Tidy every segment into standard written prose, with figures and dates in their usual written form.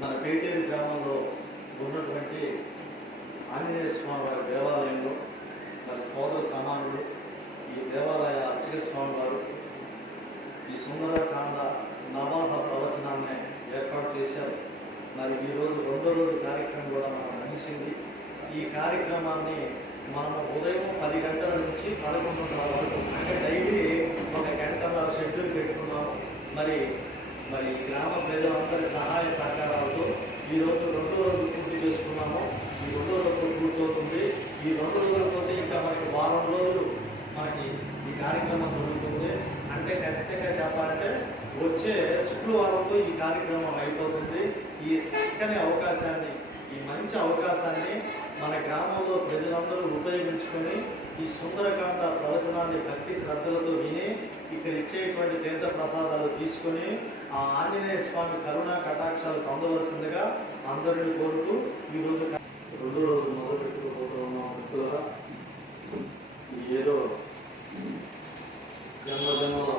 మన పేటేరు గ్రామంలో ఉన్నటువంటి ఆంజనేయ స్వామి వారి దేవాలయంలో మరి సోదర సమానులు ఈ దేవాలయ అర్చక స్వామి వారు ఈ సుందరకాండ నవాహ ప్రవచనాన్ని ఏర్పాటు చేశారు. మరి ఈరోజు రెండో రోజు కార్యక్రమం కూడా మనం ముగిసింది. ఈ కార్యక్రమాన్ని మనము ఉదయం 10 గంటల నుంచి 11:30 వరకు అంటే డైలీ ఒక గంటన్నర షెడ్యూల్ పెట్టుకున్నాము. మరి గ్రామ ప్రజలందరి సహాయ సహకారాలతో ఈరోజు రెండో రోజు పూర్తి చేసుకున్నాము. ఈ రెండో రోజు పూర్తవుతుంది. ఈ 2 రోజులతో ఇంకా మనకి వారం రోజులు మనకి ఈ కార్యక్రమం జరుగుతుంది. అంటే ఖచ్చితంగా చెప్పాలంటే వచ్చే శుక్రవారంలో ఈ కార్యక్రమం అయిపోతుంది. ఈ చక్కని అవకాశాన్ని, ఈ మంచి అవకాశాన్ని మన గ్రామంలో ప్రజలందరూ ఉపయోగించుకొని ఈ సుందరకాండ ప్రవచనాన్ని భక్తి శ్రద్ధలతో విని ఇక్కడ ఇచ్చేటువంటి తీర్థ ప్రసాదాలు తీసుకొని ఆ ఆంజనేయ స్వామి కరుణా కటాక్షాలు పొందవలసిందిగా అందరినీ కోరుతూ ఈరోజు రెండో రోజు మొదలు పెట్టుకోబోతున్నాం. మిత్రులారా, ఏదో జన్మజన్మల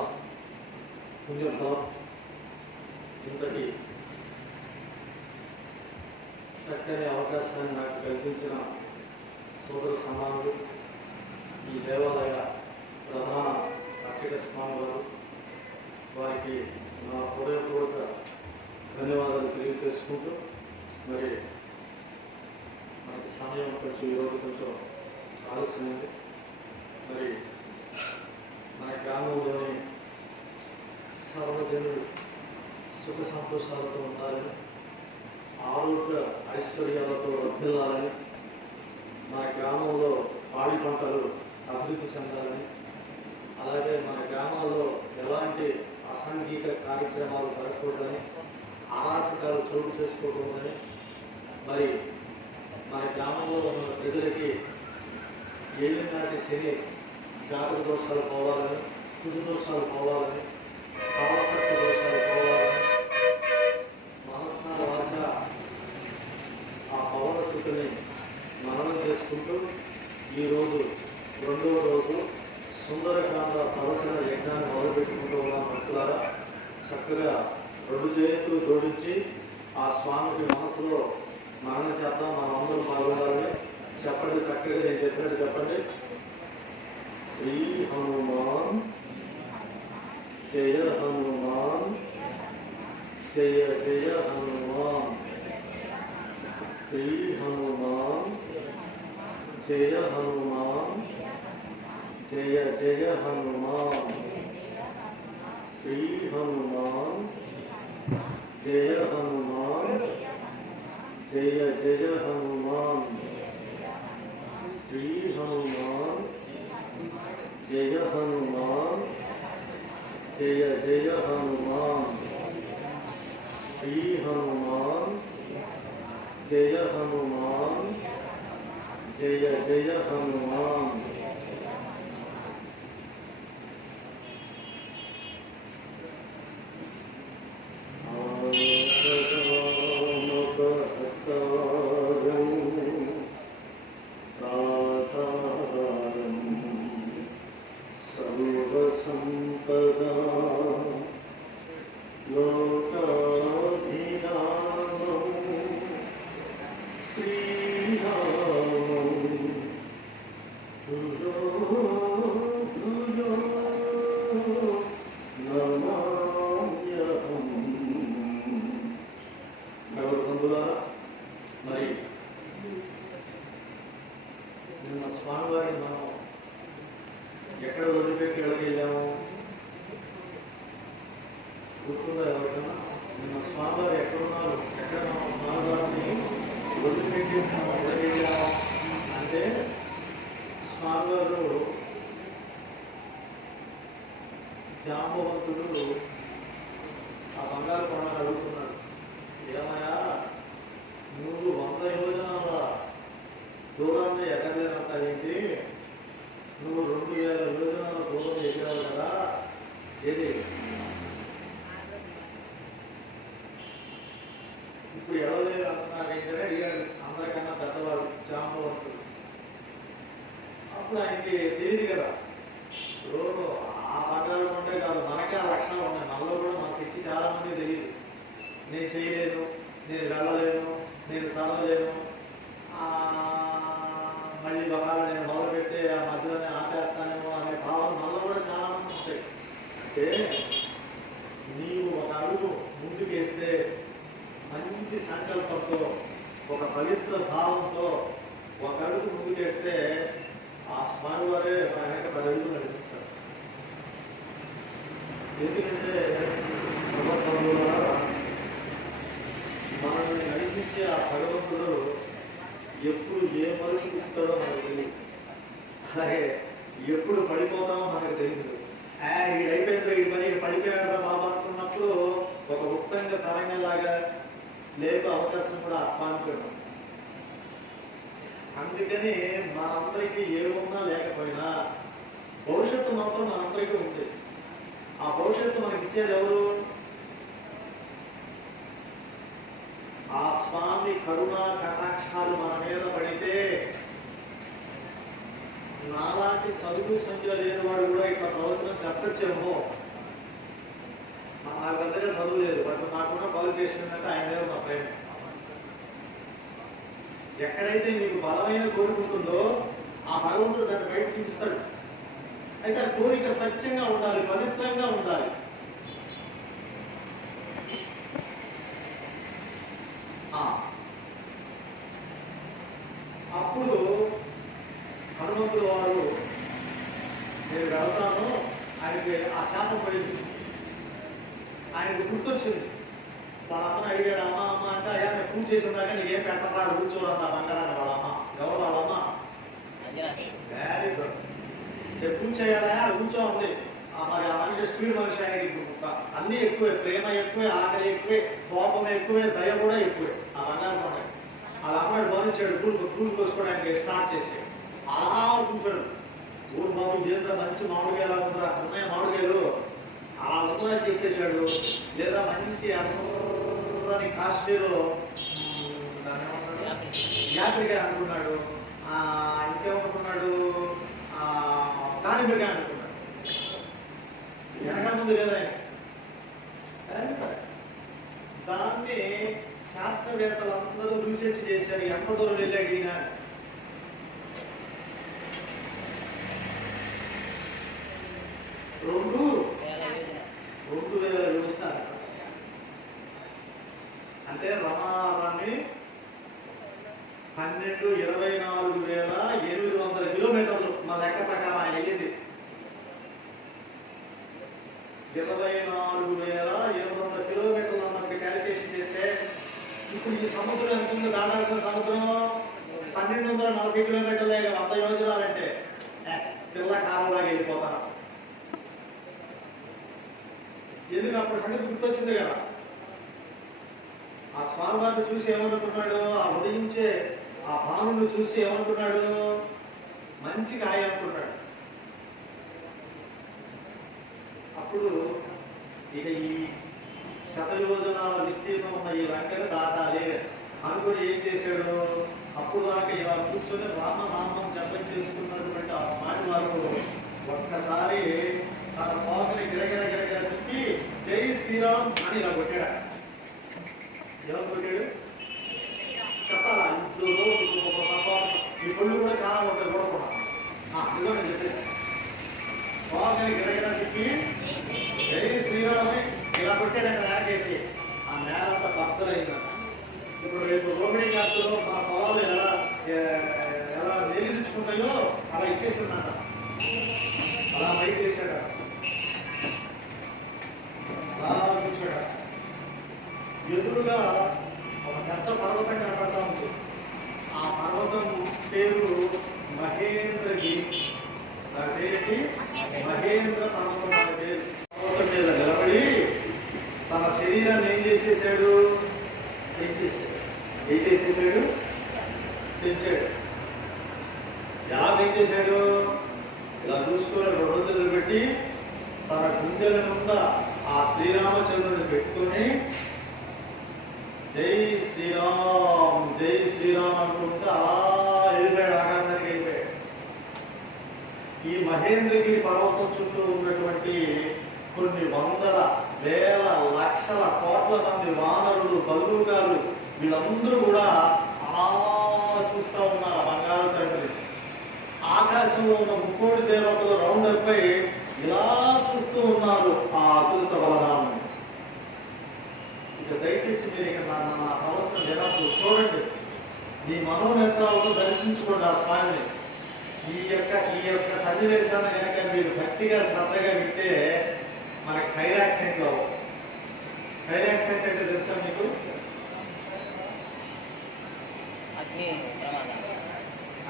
పుణ్యఫలం ఇంతటి చక్కని అవకాశాన్ని నాకు కల్పించిన సోదర సమానులు, ఈ దేవాలయ ప్రధాన అర్చక స్వామి వారు, వారికి నా హృదయపూర్వక ధన్యవాదాలు తెలియజేసుకుంటూ మరి మనకి సమయం కొంచెం ఈరోజు కొంచెం ఆలస్యమైంది. మరి మన గ్రామంలోని సర్వజనులు సుఖ సంతోషాలతో ఉండాలని, ఆరోగ్య ఐశ్వర్యాలతో వర్ధిల్లాలని, మన గ్రామంలో పాడి పంటలు అభివృద్ధి చెందాలని, అలాగే మన గ్రామాల్లో ఎలాంటి అసాంఘిక కార్యక్రమాలు జరగకూడదని, అరాచకాలు చోటు చేసుకోకూడదని, మరి మన గ్రామంలో ఉన్న ప్రజలకి ఏలినాటి శని జాతక దోషాలు పోవాలని, కుజు దోషాలు పోవాలని, కాలసర్ప దోషాలు పోవాలని మనస్నాల వద్ద ఆ పవన స్థితిని మననం చేసుకుంటూ ఈరోజు రెండవ రోజు సుందరకాండ ప్రవచన యజ్ఞాన్ని మొదలుపెట్టుకుంటూ ఉన్నాం. భక్తులారా, చక్కగా 2 చేతులు జోడించి ఆ స్వామికి మనసులో మననం చేద్దాం. మనం అందరూ పాల్గొనాలని చెప్పండి. చక్కగా నేను చెప్పినట్టు చెప్పండి. శ్రీ హనుమాన్ జయ హనుమాన్ జయ జయ హనుమాన్, శ్రీ హనుమాన్ జయ హనుమాన్ జయ జయ హనుమాన్, శ్రీ హనుమాన్ జయ హనుమాన్ జయ జయ హనుమాన్, శ్రీ హనుమాన్ జయ హనుమాన్ జయ జయ హనుమాన్, శ్రీ హనుమాన్ జయ హనుమాన్ జయ జయ హనుమాన్. సర్వసంపదా లోకాభిరామం శ్రీరామం భుజో భుజో నమామ్యహం. భగవద్బంధులారా, మరి నిన్న స్వామివారిని మనం ఎక్కడ వదిలిపెట్టి వెళ్ళాము గుర్తుందా ఎవరికన్నా? నిన్న స్వామివారు ఎక్కడున్నారు, ఎక్కడ మనం స్వామివారిని వదిలిపెట్టేసి మనం వెళ్ళాము అంటే స్వామివారు జాంబవంతుడు ఆ బంగారు కొండను అడుగుతున్నాడు, ఏమయ్యా నువ్వు 100 యోజనాల దూరాన్ని ఎక్కలేనంత ఏంటి, నువ్వు 2000 యోజనాల దూరం ఎగిరావు కదా, ఏది ఇప్పుడు ఎవరు అంటున్నారు ఏంటంటే అడిగాడు. అందరికన్నా పెద్దవాడు జాంబవంతుడు. అప్పుడు ఆయనకి తెలియదు కదా, ఇప్పుడు ఆ బంగారు ఉంటే కాదు, మనకే ఆ లక్షణాలు ఉన్నాయి, మనలో కూడా మన శక్తి చాలా మంది తెలియదు. నేను చేయలేను, నేను వెళ్ళలేను, నేను చదవలేను, మళ్ళీ ఒకవేళ నేను మొదలుపెట్టి ఆ మధ్యలోనే ఆపేస్తానేమో అనే భావన వల్ల కూడా చాలా మంది ఉంటాయి. అంటే నీవు ఒక అడుగు ముందుకేస్తే మంచి సంకల్పంతో, ఒక పవిత్ర భావంతో ఒక అడుగు ముందుకేస్తే ఆ స్వామి వారే వెనక 10 అడుగులు నడిపిస్తారు. ఎందుకంటే మనల్ని నడిపించే ఆ భగవంతుడు ఎప్పుడు ఏ మలుపు తిప్పుతాడో మనకు తెలియదు, అలాగే ఎప్పుడు పడిపోతామో మనకు తెలియదు. ఇది అయిపోయిందో ఈ పని పడిపోయాడో బాబా అనుకున్నప్పుడు ఒక ఉత్తంగా తరంగంలాగా లేక అవకాశం కూడా ఆహ్వానించడం. అందుకని మనందరికీ ఏమున్నా లేకపోయినా భవిష్యత్తు మాత్రం మనందరికీ ఉంది. ఆ భవిష్యత్తు మనకి ఇచ్చేది ఎవరు? ఆ స్వామి కరుణా కటాక్షాలు మన మీద పడితే నాలాంటి చదువు సంఖ్య లేని వాడు కూడా ఇట్లా ప్రవచనం చెప్పచ్చేమో. నాకు పెద్దగా చదువు లేదు, బట్ నాకున్న క్వాలిఫికేషన్ అంటే ఆయన మీద మా ప్రేమ. ఎక్కడైతే నీకు బలమైన కోరిక ఉంటుందో ఆ భగవంతుడు దాన్ని బయట చూపిస్తాడు. అయితే ఆ కోరిక స్వచ్ఛంగా ఉండాలి, పవిత్రంగా ఉండాలి. అప్పుడు హనుమంతుడు వారు నేను వెళ్తాను, ఆయనకి ఆ శాపం పడింది. ఆయనకు గుర్తొచ్చింది. వాళ్ళ అమ్మని అడిగాడు, అమ్మ అమ్మ అంటే అయ్యా నేను పూజ చేసి ఉన్నాక నీకేం పెట్టరాడు, కూర్చోరంత బంగారాన్ని. వాళ్ళ అమ్మ ఎవరు? వాళ్ళమ్మ వెరీ గుడ్. నేను పూజ చేయాలా కూర్చో ఉంది. మరి ఆ మనిషి స్పీడ్ మనిషి, ఆయనకి అన్నీ ఎక్కువే, ప్రేమ ఎక్కువే, ఆకలి ఎక్కువే, కోపం ఎక్కువే, దయ కూడా ఎక్కువే. ఆ బంగారం ఉన్నాయి. వాళ్ళ అమ్మాయి భరించాడు, పూలు కోసుకోవడానికి స్టార్ట్ చేసాడు. అలా చూశాడు, ఊరు బాబు ఇదేంటో మంచి మామిడికాయలా ఉందిరా, ఉన్నాయి మామిడికాయలు అలా ఉందని చెప్పేశాడు. లేదా మంచి అని కాశ్మీరు యాత్రికాయ అనుకున్నాడు, ఇంకేమనుకున్నాడు, దానిమ్మకాయ అనుకున్నాడు. వెనక ముందు లేదా దాన్ని శాస్త్రవేత్తలు అందరూ రీసెర్చ్ చేశారు. ఎంత దూరం వెళ్ళాడు ఈయన? రెండు వేల యోజనాలు. అంటే రమారాన్ని 12,24,800 కిలోమీటర్లు మా లెక్క ప్రకారం ఆయన వెళ్ళింది. 24,800 కిలోమీటర్లు అన్నట్టు క్యాలిక్యులేషన్ చేస్తే ఇప్పుడు ఈ సముద్రం ఎంత ఉంది? దాడాల్సిన సముద్రం 1,240 కిలోమీటర్లే. 100 యోజనాలంటే పిల్ల కాలంలాగా వెళ్ళిపోతారు. ఎందుకు? అప్పుడు సంగతి గుర్తొచ్చింది కదా. ఆ స్వామివారిని చూసి ఏమనుకున్నాడు? ఆ ఉదయించే ఆ భానుని చూసి ఏమనుకున్నాడు? మంచి కాయ అనుకున్నాడు. అప్పుడు ఇక ఈ 100 యోజనాల విస్తీర్ణం ఉన్న ఈ లంకను దాటాలి అనుకుని ఏం చేశాడు? అప్పుడు దాకా ఇలా కూర్చొని రామనామం జపం చేసుకున్నటువంటి ఆ స్వామి వారు ఒక్కసారి తన పోకని గిరగిర గిరగిర తిప్పి జై శ్రీరామ్ అని ఇలా కొట్టాడు. ఎలా కొట్టాడు చెప్పాలా? ఈ పళ్ళు కూడా చాలా ఉంటాయి కూడా. ఇదో నేను చెప్పేది. పోకని గిరగిర తిప్పి జై శ్రీరామ్ ఇలా కొట్టాడు. అక్కడ యాడ్ చేసి ఆ నేలంతా భక్తులైందట. ఇప్పుడు రేపు రోహిణి కార్డులో మన పొలాలు ఎలా నిలిపించుకుంటాయో అలా ఇచ్చేసిందట. అలా బయట చేశాడ, అలా చూశాడ. ఎదురుగా ఒక పెద్ద పర్వతం కనపడతా ఉంది. ఆ పర్వతం పేరు మహేంద్రగిరి. దాని పేరేంటి? మహేంద్ర పర్వతం. దాని పేరు. పర్వతం మీద నిలబడి తన శరీరాన్ని ఏం చేసేసాడు? పెంచేసాడు. పెంచాడు. ఎలా పెంచేశాడు? ఇలా చూసుకొని 2 రోజులు పెట్టి తన గుండెల ముంద ఆ శ్రీరామచంద్రుడిని పెట్టుకొని జై శ్రీరామ్ జై శ్రీరామ్ అనుకుంటూ అలా వెళ్ళిపోయాడు, ఆకాశానికి వెళ్ళిపోయాడు. ఈ మహేంద్రగిరి పర్వతం చుట్టూ ఉన్నటువంటి కొన్ని వందల వేల లక్షల కోట్ల మంది వానరులు బల్లూకాలు వీళ్ళందరూ కూడా అలా చూస్తూ ఉన్నారు ఆ బంగారు తండ్రి. ఆకాశంలో ఉన్న ముక్కోడి దేవతలు రౌండ్ అయిపోయి ఇలా చూస్తూ ఉన్నారు ఆ అద్భుత బలరాముని. ఇక దయచేసి మీరు ఇక నా ప్రవచన జనాలు చూడండి, మీ మనోనేత్రాలతో దర్శించుకోండి ఆ స్వామిని. ఈ యొక్క సన్నివేశాన్ని కనుక మీరు భక్తిగా శ్రద్ధగా వింటే మనకి ఫైర్ యాక్సిడెంట్ లో ఫైర్ యాక్సిడెంట్ అంటే తెలుసా మీకు?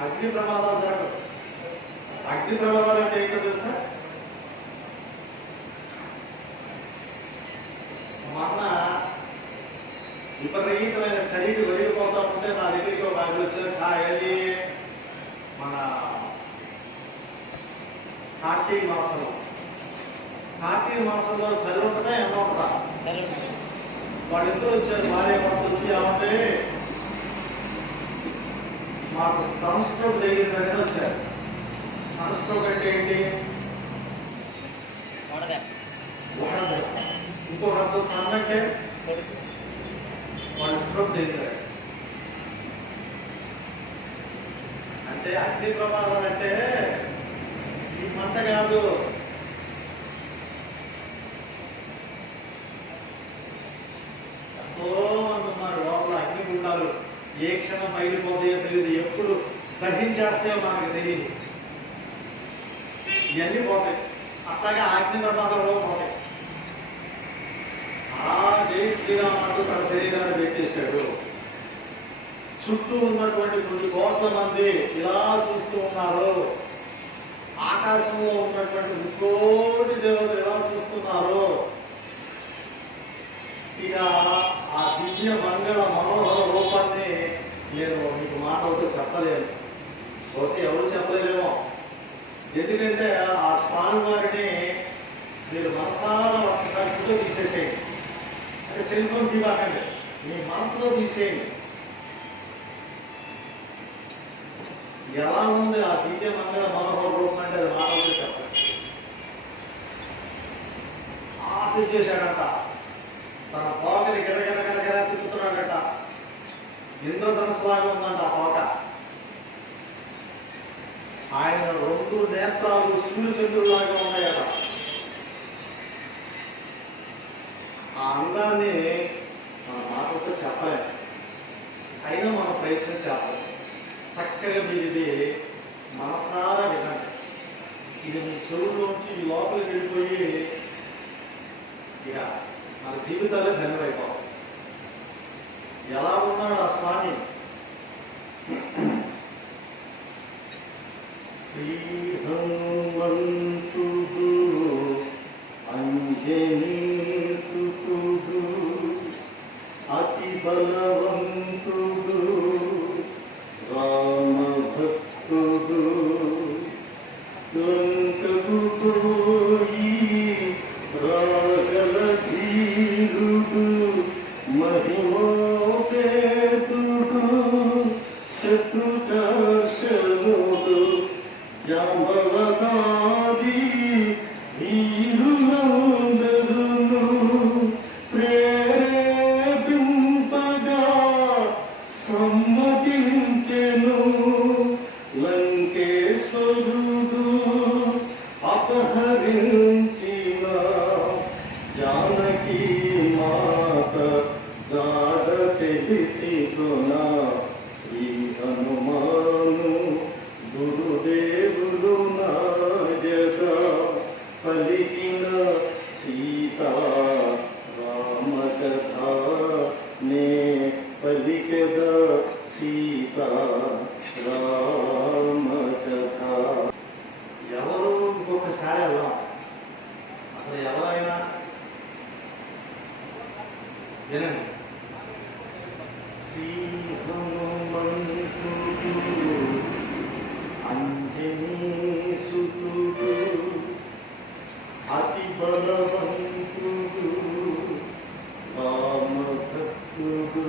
అగ్ని ప్రమాదాలు జరగదు. అగ్ని ప్రమాదాలు అంటే ఏంటో తెలుసా? మొన్న విపరీతమైన చలికి వెళ్ళిపోతా ఉంటే నా దగ్గరికి ఒక అది వచ్చారు కాయలి. మన కార్తీక మాసంలో చలి ఉంటుందా ఎండ ఉంటుందా? వాళ్ళిద్దరు వచ్చారు, భార్య భర్త వచ్చి ఏమంటే మాకు సన్ స్ట్రోక్ తగిలిందని వచ్చారు. సన్ స్ట్రోక్ అంటే ఏంటి? ఇంకొక అర్థం సన్ అంటే వాళ్ళు స్ట్రోక్ చేశారు. అంటే అగ్ని ప్రమాదం అంటే ఈ మంట కాదు, ఎంతో మంది ఉన్నారు లోపల అగ్నిగుండాలు. ఏ క్షణం బయలుపోతాయో తెలియదు, ఎప్పుడు దహించేస్తాయో మనకు తెలియదు. ఇవన్నీ పోతాయి, అట్లాగే అగ్ని ప్రమాదంలో పోతాయి. ఆ జై శ్రీరాముడు తన శరీరాన్ని పెట్టేశాడు. చుట్టూ ఉన్నటువంటి కొన్ని కోట్ల మంది ఇలా చూస్తూ ఉన్నారు. ఆకాశంలో ఉన్నటువంటి ముక్కోటి దేవతలు ఎలా చూస్తున్నారు. ఇక ఆ దివ్య మంగళ మనోహర రూపాన్ని నేను మీకు మాటలతో చెప్పలేను, బహుశా ఎవరు చెప్పలేరేమో. ఎందుకంటే ఆ స్వామి వారిని మీరు మనసారా ఒక్కసారి ఫోటో తీసేసేయండి. అంటే సెల్ ఫోన్ తీవాకండి, మీ మనసులో తీసేయండి. ఎలా ఉంది ఆ దివ్య మంగళ మనోహర రూపం అంటే అది మాటలతో చెప్పండి. ఆశ చేశాడట, తన పోకని గిరగిరగిరగిర తిరుగుతున్నాడట. ఇంద్రధనుసులాగా ఉందంట ఆ పోక. ఆయన 2 నేత్రాలు సూర్యచంద్రులాగా ఉన్నాయట. ఆ అందాన్ని మన మాటలతో చెప్పలేము, అయినా మనం ప్రయత్నం చేద్దాం. చక్కగా మీరు ఇది మనసారా వినండి. ఇది మీ చెవుల్లోంచి ఈ లోపలికి వెళ్ళిపోయి ఇక మన జీవితాలే ధన్యమైపోవాలి. ఎలా ఉన్నాడు ఆ స్వామి? శ్రీహనుమంతుడు అంజనీసుతుడు అతి బలవంతుడు రామభక్తుడు లంకకు పోయి రాగల ధీరుడు మహిమోపేతుడు శత్రుకర్షణుడు జాంబవనాది వీరులందరును ప్రేరేపింపగా సమ్మతించెను. లంకేశ్వరుడు అపహరించిన జానకి మాత జాడ తెలిసిన శ్రీ హనుమాను గురుదేవుడు నాయక పలికిన సీతా రామ కథ నే పలికెద సీతా రామ కథ. ఎవరు ఇంకొకసారి వెళ్దాం. అసలు ఎవరైనా వినండి. శ్రీ హనుమంతుడు అంజనీసుతుడు అతి బలవంతుడు రామభక్తుడు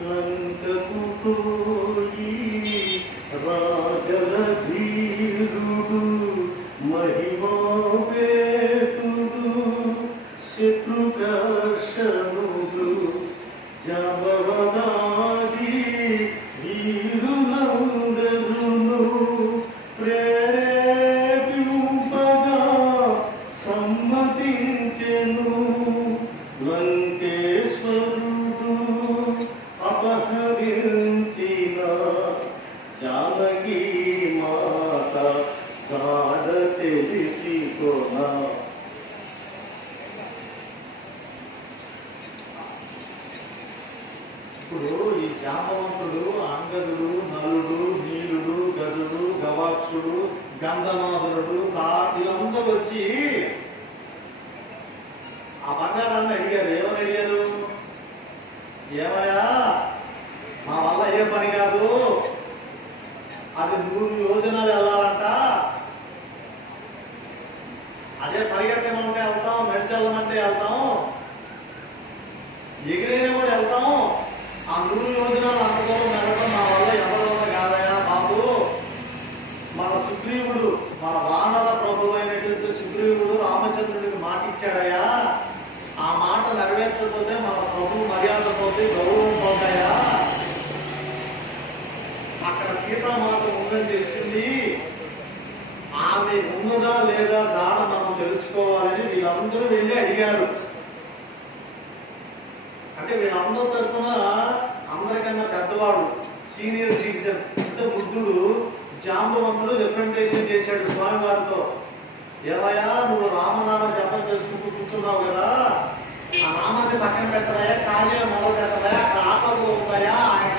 లంకకు పోయి రాగల ధీరుడు మహిమోపేతుడు భవనాది వీరులందరును ప్రేరేపింపగా సమ్మతించెను. లంకేశ్వరుడు అపహరించిన జానకి మాత జాడ తెలిసికొనా. ఇప్పుడు ఈ జాంబవంతుడు, అంగదుడు, నలుడు, నీలుడు, గదుడు, గవాక్షుడు, గంధమాధుడు, వీళ్ళందరూ వచ్చి ఆ బంగారాన్ని అడిగారు. ఏమని అడిగారు? ఏమయ్యా, మా వల్ల ఏ పని కాదు, అది 100 యోజనాలు వెళ్ళాలంట, అదే పరిగెత్తమంటే వెళ్తాం, నడిచెళ్ళమంటే వెళ్తాం, ఎగిరైనా కూడా వెళ్తాం, ఆ 100 యోజనాలు అంత దూరం వెళ్ళడం మా వల్ల ఎవరి వల్ల కాదయా బాబు. మన సుగ్రీవుడు, మన వానర ప్రభు అయినటువంటి సుగ్రీవుడు రామచంద్రుడికి మాట ఇచ్చాడయా, ఆ మాట నెరవేర్చకపోతే మన ప్రభు మర్యాద పోతే, గౌరవం పోతాయా. అక్కడ సీతామాత ఉందని తెలిసింది, ఆమె ఉన్నదా లేదా దాడ మనం తెలుసుకోవాలని వీళ్ళందరూ వెళ్ళి అడిగారు. అంటే వీళ్ళందరూ తరఫున అందరికన్నా పెద్దవాడు, సీనియర్ సిటిజన్, అంటే బుద్ధుడు, జాంబవంతుడు రిప్రజెంటేషన్ చేశాడు స్వామివారితో. ఏవయ్యా, నువ్వు రామనామ జపం చేసుకుంటూ కూర్చున్నావు కదా, ఆ నామాన్ని పక్కన పెట్టరాయా, కార్యాలు మొదలు పెట్టరాయా, అక్కడ ఆపదలు ఉంటాయా, ఆయన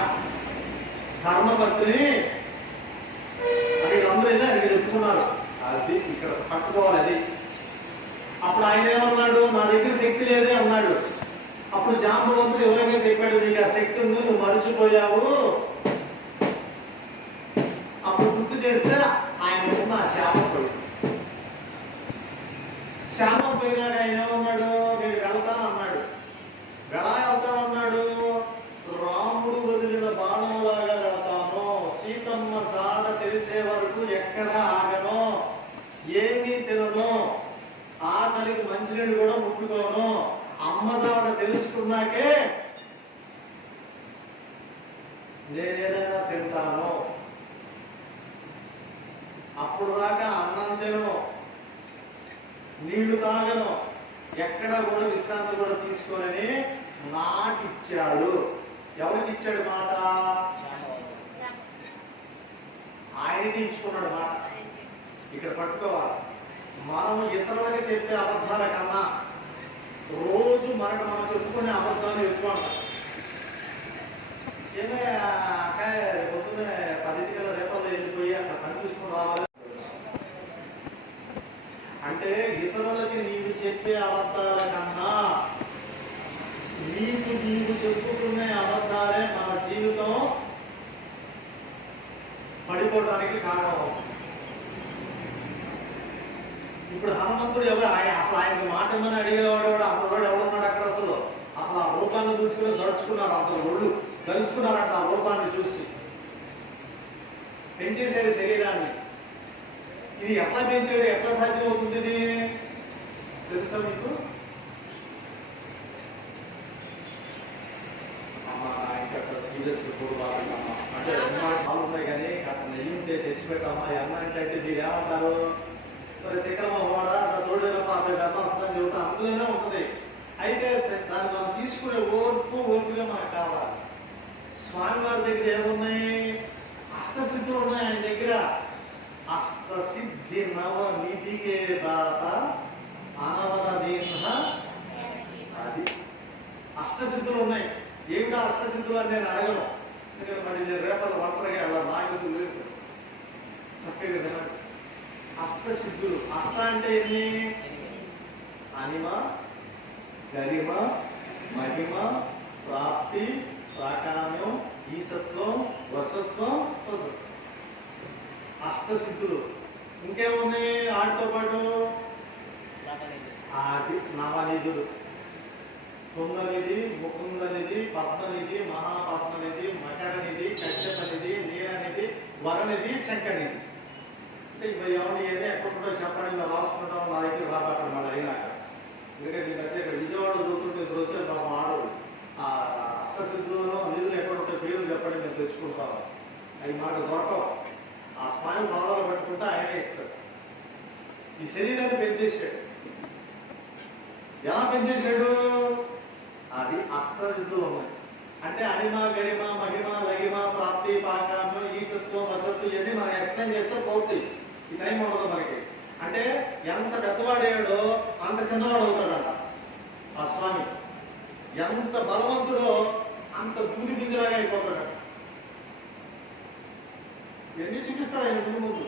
ధర్మభక్తిని అని వీళ్ళందరూ అయితే ఆయన చెప్పుకున్నారు. అది ఇక్కడ పట్టుకోవాలి. అది అప్పుడు ఆయన ఏమన్నాడు? నా దగ్గర శక్తి లేదే అన్నాడు. అప్పుడు జాంబవంతుడు ఎవరైనా చెప్పాడు, నీకు ఆ శక్తి ఉంది, నువ్వు మరిచిపోయావు. అప్పుడు గుర్తు చేస్తే ఆయన ఉన్న ఆ శాపం పోయింది. శాపం పోయినాక ఆయన ఏమన్నాడు? నేను వెళ్తానన్నాడు. ఎలా వెళ్తానన్నాడు? రాముడు వదిలిన బాణంలాగా వెళ్తాను, సీతమ్మ జాడ తెలిసే వరకు ఎక్కడ ఆగను, ఏమీ తినను, ఆఖరికి మంచినీళ్ళు కూడా ముట్టుకోను, అమ్మ జాడ తెలుసుకున్నాకే నేనేదైనా తింటాను, అప్పుడు దాకా అన్నం తినను, నీళ్లు తాగను, ఎక్కడ కూడా విశ్రాంతి కూడా తీసుకోనని నాకిచ్చాడు. ఎవరికి ఇచ్చాడు మాట? ఆయనకి ఇచ్చుకున్నాడు మాట. ఇక్కడ పట్టుకోవాలి. మనము ఇతరులకి చెప్పే అబద్ధాల కన్నా రోజు మనం చెప్పుకునే అబద్ధాలు ఎక్కువ అంటాం. ఏమే అక్కాయ పొద్దున్నే 10 గంటల రేపల్లో వెళ్ళిపోయి అట్లా పని చూసుకుని రావాలి అంటే, ఇతరులకి నీవు చెప్పే అబద్ధాల కన్నా నీవు చెప్పుకునే అబద్ధాలే మన జీవితం పడిపోవడానికి కారణం. ఇప్పుడు హనుమంతుడు ఎవరు? అసలు ఆయనకి మాట ఏమని అడిగేవాడు కూడా అంతవాడు ఎవడున్నాడు అక్కడ? అసలు ఆ రూపాన్ని చూసుకుని దడుచుకున్నారు, అంత ఒళ్ళు కలుసుకున్నారంట. ఆ రూపాన్ని చూసి పెంచేసాడు శరీరాన్ని. ఇది ఎట్లా పెంచాడు, ఎట్లా సాధ్యమవుతుంది? ఇది తెలుసా మీకు? ఇంకా సీరియస్ అంటే పాలు ఉన్నాయి కానీ కాస్త నెయ్యి ఉంటే తెచ్చిపెట్టామా అన్న అంటే దీని ఏమంటారు? తిక్కరమ్మ కూడా తోడేలో 50 గంటలు వస్తుందని చెబుతా, అందులోనే ఉంటుంది. అయితే దాన్ని మనం తీసుకునే ఓర్పుగా మనకు కావాలి. స్వామివారి దగ్గర ఏమున్నాయి? అష్టసిద్ధులు ఉన్నాయి ఆయన దగ్గర. అష్టసిద్ధి నవ నిధికే దాత అనవరదీన. అది అష్టసిద్ధులు ఉన్నాయి. ఏమిటా అష్టసిద్ధులు అని నేను అడగను, ఎందుకంటే మరి నేను రేపటి ఒంటరిగా అలా నాగదు లేదు. చక్కగా వినండి. అష్టసిద్ధులు. అష్ట అంటే ఎన్ని? అనిమ, గరిమ, మహిమ, ప్రాప్తి, ప్రాకామ్యం, ఈసత్వం, వసత్వం, అష్టసిద్ధులు. ఇంకేమున్నాయి వాటితో పాటు? అది నవనిధులు. కుందనిధి, ముకుందనిధి, పద్మనిధి, మహాపద్మనిధి, మకరనిధి, కశ్యపనిధి, నీలనిధి, వరనిధి, శంకరనిధి. అంటే ఎవరిని ఏదో ఎక్కడుంటో చెప్పండి, ఇలా రాసుకుంటాం, నా దగ్గర రాబట్టాలి మళ్ళీ అయినాక. ఎందుకంటే ఈ మధ్య ఇక్కడ విజయవాడ చూస్తుంటే ఇప్పుడు వచ్చే పాపం ఆడు ఆ అష్టసిద్ధులను నిధులు ఎక్కడుంటే పేర్లు చెప్పండి మేము తెచ్చుకుంటాం. అవి మనకు దొరకవు. ఆ స్వామి పాదాలు పట్టుకుంటే ఆయనే ఇస్తాడు. ఈ శరీరాన్ని పెంచేసాడు. ఎలా పెంచేశాడు? అది అష్టసిద్ధులు ఉన్నాయి. అంటే అణిమ, గరిమ, మహిమ, లగిమ, ప్రాప్తి, పాకాము, ఈసత్వం, వసత్తు ఇవన్నీ మనం ఎక్స్ప్లెయిన్ చేస్తే పోతుంది. ఈ టైం ఉండదు మనకి. అంటే ఎంత పెద్దవాడేయడో అంత చిన్నవాడు అవుతాడట ఆ స్వామి. ఎంత బలవంతుడో అంత దూది పింజలాగా అయిపోతాడు. ఇవన్నీ చూపిస్తాడు ఆయన ముందు ముందు.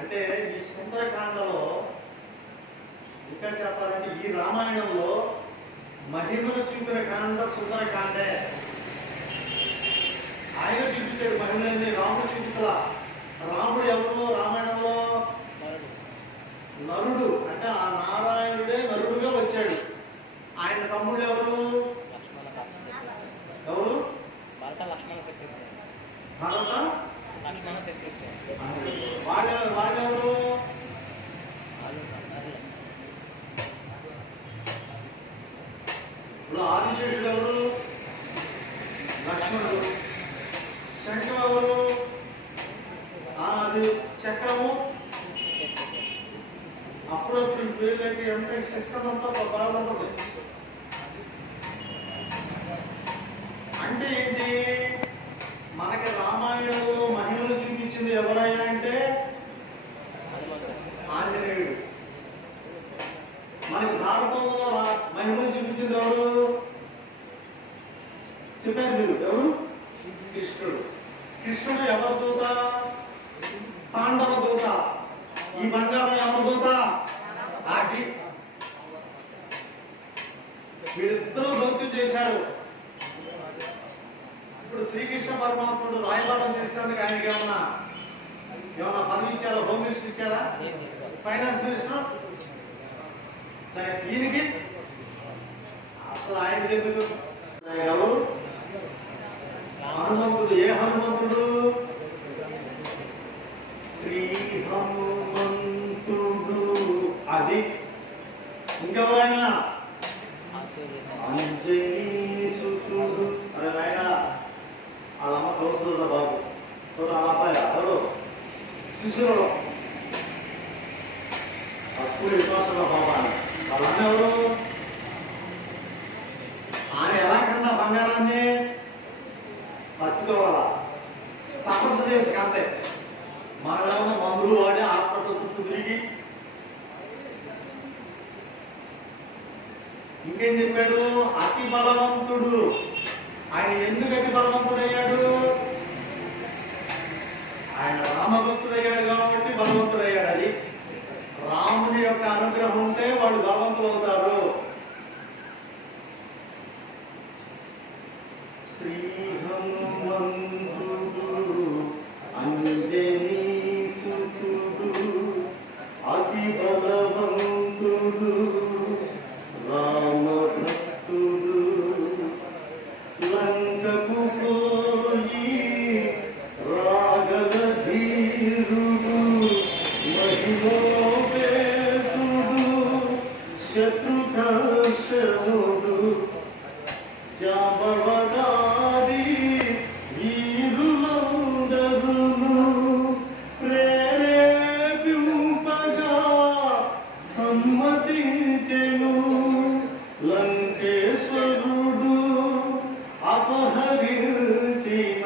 అంటే ఈ సుందరకాండలో ఇంకా చెప్పాలంటే ఈ రామాయణంలో మహిమను చూపిన కాండ సుందరకాండే. ఆయన చూపించాడు మహిమని, రాముడు చూపించలా. రాముడు ఎవరు రామాయణంలో? నరుడు. అంటే ఆ నారాయణుడే నరుడుగా వచ్చాడు. ఆయన తమ్ముడు ఎవరు? ఎవరు? భరత వాళ్ళెవరు? ఇప్పుడు ఆదిశేషుడు ఎవరు? లక్ష్మణుడు. శంఖం ఎవరు? అది చక్రము. అప్పుడప్పుడు పేర్లకి ఎంత సిస్టమ్ అంతా బాగుంటుంది. అంటే ఏంటి? మనకి రామాయణంలో మహిమలు చూపించింది ఎవరైనా అంటే ఆంజనేయుడు. మనకి భారతంలో మహిమలు చూపించింది ఎవరు చెప్పారు మీరు? ఎవరు? కృష్ణుడు. కృష్ణుడు ఎవరి దూత? పాండవ దూత. ఈ బంగారం ఎవరి దూత? ఆకి. వీరిద్దరూ దౌత్యం చేశారు. ఇప్పుడు శ్రీకృష్ణ పరమాత్ముడు రాయబారం చేసినందుకు ఆయనకి ఏమన్నా పదవి ఇచ్చారా? హోమ్ మినిస్టర్ ఇచ్చారా? Finance minister? సరే, ఈయనకి అసలు ఆయనకి ఎందుకు? ఎవరు? హనుమంతుడు. ఏ హనుమంతుడు? శ్రీ హనుమంతుడు. అది ఇంకెవరైనా? అంజనీసుతుడు. అరే నాయన, వాళ్ళమ్మ కౌసలున్న బాబు ఆ అబ్బాయి ఎవరు? శిశువులు ఆ స్కూల్ విశ్వాసంలో బాబా అని. వాళ్ళన్న ఎవరు? ఆయన ఎలా కింద బంగారాన్ని పట్టుకోవాలా? తపస్సు చేసి కంటే మనమేమో మందులు వాడి హాస్పిటల్ చుట్టూ తిరిగి. ఇంకేం చెప్పాడు? అతి బలవంతుడు. ఆయన ఎందుకు అతి బలవంతుడయ్యాడు? ఆయన రామభక్తుడయ్యాడు కాబట్టి బలవంతుడయ్యాడు. అది రాముని యొక్క అనుగ్రహం ఉంటే వాడు బలవంతులు అవుతారు. శ్రీ హనుమంతుడు అంజనీసుతుడు అతి బలవంతుడు రామభక్తుడు లంకకు పోయి రాగల ధీరుడు మహిమోపేతుడు శత్రుఘర్షణుడు జాంబవదాది వీరులందరును ప్రేరేపింపగా సమ్మతించెను. లంకేశ్వరుడు అపహరించిన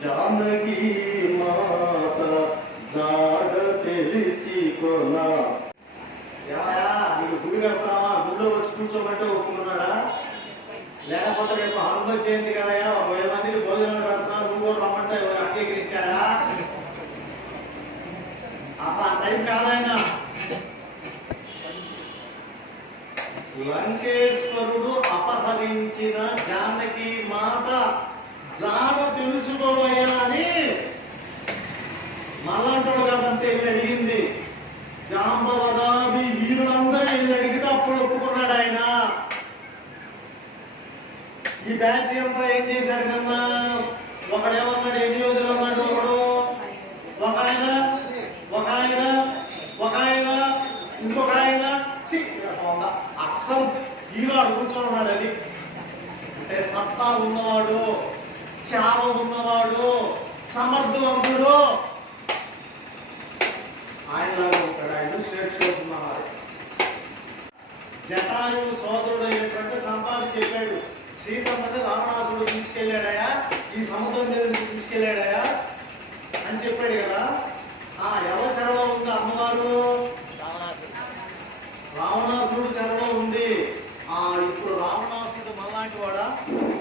జానకి మాత జాడ తెలిసి కొనా. ఏమయ్యా, నీకు గుడి కడతామా? గుడిలో వచ్చి కూర్చోమంటే ఒప్పుకున్నాడా? లేకపోతే రేపు హనుమ జయంతి కదయా, 1000 మందికి భోజనాలు పెడుతున్నావు, నువ్వు కూడా రమ్మంటే అంగీకరించాడా? అసలు ఆ టైం కాదాయన. లంకేశ్వరుడు అపహరించిన జానకి మాత జాడ తెలుసుకోవయ్యా అని మళ్ళంటాడు కదంటే వెళ్ళి అడిగింది. జాంబవదాది వీరులందరూ వెళ్ళి అడిగితే అప్పుడు ఒప్పుకున్నాడు ఆయన. ఈ బ్యాచ్ అంతా ఏం చేశారు కన్నా? ఒకడేమన్నాడు? ఎన్ని రోజులు అన్నాడు? ఒక ఆయన ఇంకొక ఆయన. అస్సలు హీరో అడు కూర్చొని ఉన్నాడు. అది అంటే సత్తా ఉన్నవాడు, చావ ఉన్నవాడు, సమర్థవంతుడు ఆయనలాగా ఉంటాడు. ఆయన శ్రేష్ఠున్నారు. జటాయు సోదరుడు అయినటువంటి సంపాది చెప్పాడు, సీతమ్మని రావణాసుడు తీసుకెళ్ళాడయా, ఈ సముద్రం మీద తీసుకెళ్ళాడయా అని చెప్పాడు కదా. ఎవరి చెరలో ఉంది అమ్మవారు? రావణాసురుడు చెరలో ఉంది. ఇప్పుడు రావణాసురుడు మళ్ళాంటి వాడా?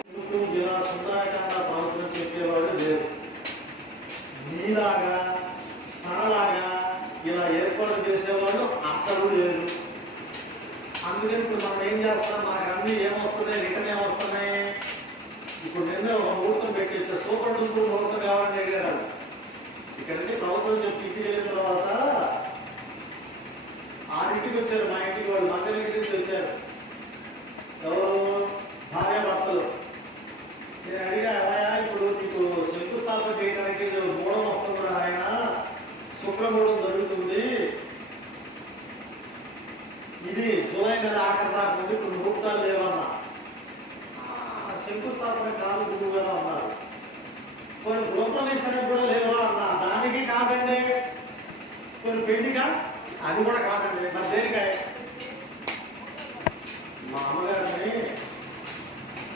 ఇప్పుడు ఇలా సుందరకాండ ప్రవచనం చెప్పేవాడు లేదు. నీలాగా తనలాగా ఇలా ఏర్పాటు చేసేవాళ్ళు అస్సలు లేరు. అందుకని ఇప్పుడు మనం ఏం చేస్తాం, మనకు అన్ని ఏమొస్తున్నాయి, రిటర్న్ ఏమొస్తున్నాయి. ఇప్పుడు నిన్న ఒక ముహూర్తం పెట్టించా, సూపర్ డూపర్ ముహూర్తం కావాలని అడిగారు. ఇక్కడ నుంచి ప్రవచనం చెప్పి ఇంటికి వెళ్ళిన తర్వాత 6ంటికి వచ్చారు మా ఇంటికి. వాళ్ళు మందిరం నుంచి వచ్చారు. ఎవరు? భార్య భర్తలు. నేను అడిగా, ఇప్పుడు నీకు శంకుస్థాపన చేయడానికి మూడం వస్తుంది ఆయన, శుక్రమూడం జరుగుతుంది, ఇది జూలై నెల ఆఖరి దాకా ఉంది, ఇప్పుడు ముహూర్తాలు లేవన్నా. శంకుస్థాపన కాదు గురువు గారు అన్నారు. కొన్ని గృహప్రవేశానికి కూడా లేవా అన్నా. దానికి కాదండి. కొన్ని పెళ్లిగా అది కూడా కాదండి. మరి దేనికాయ? మా అమ్మగారిని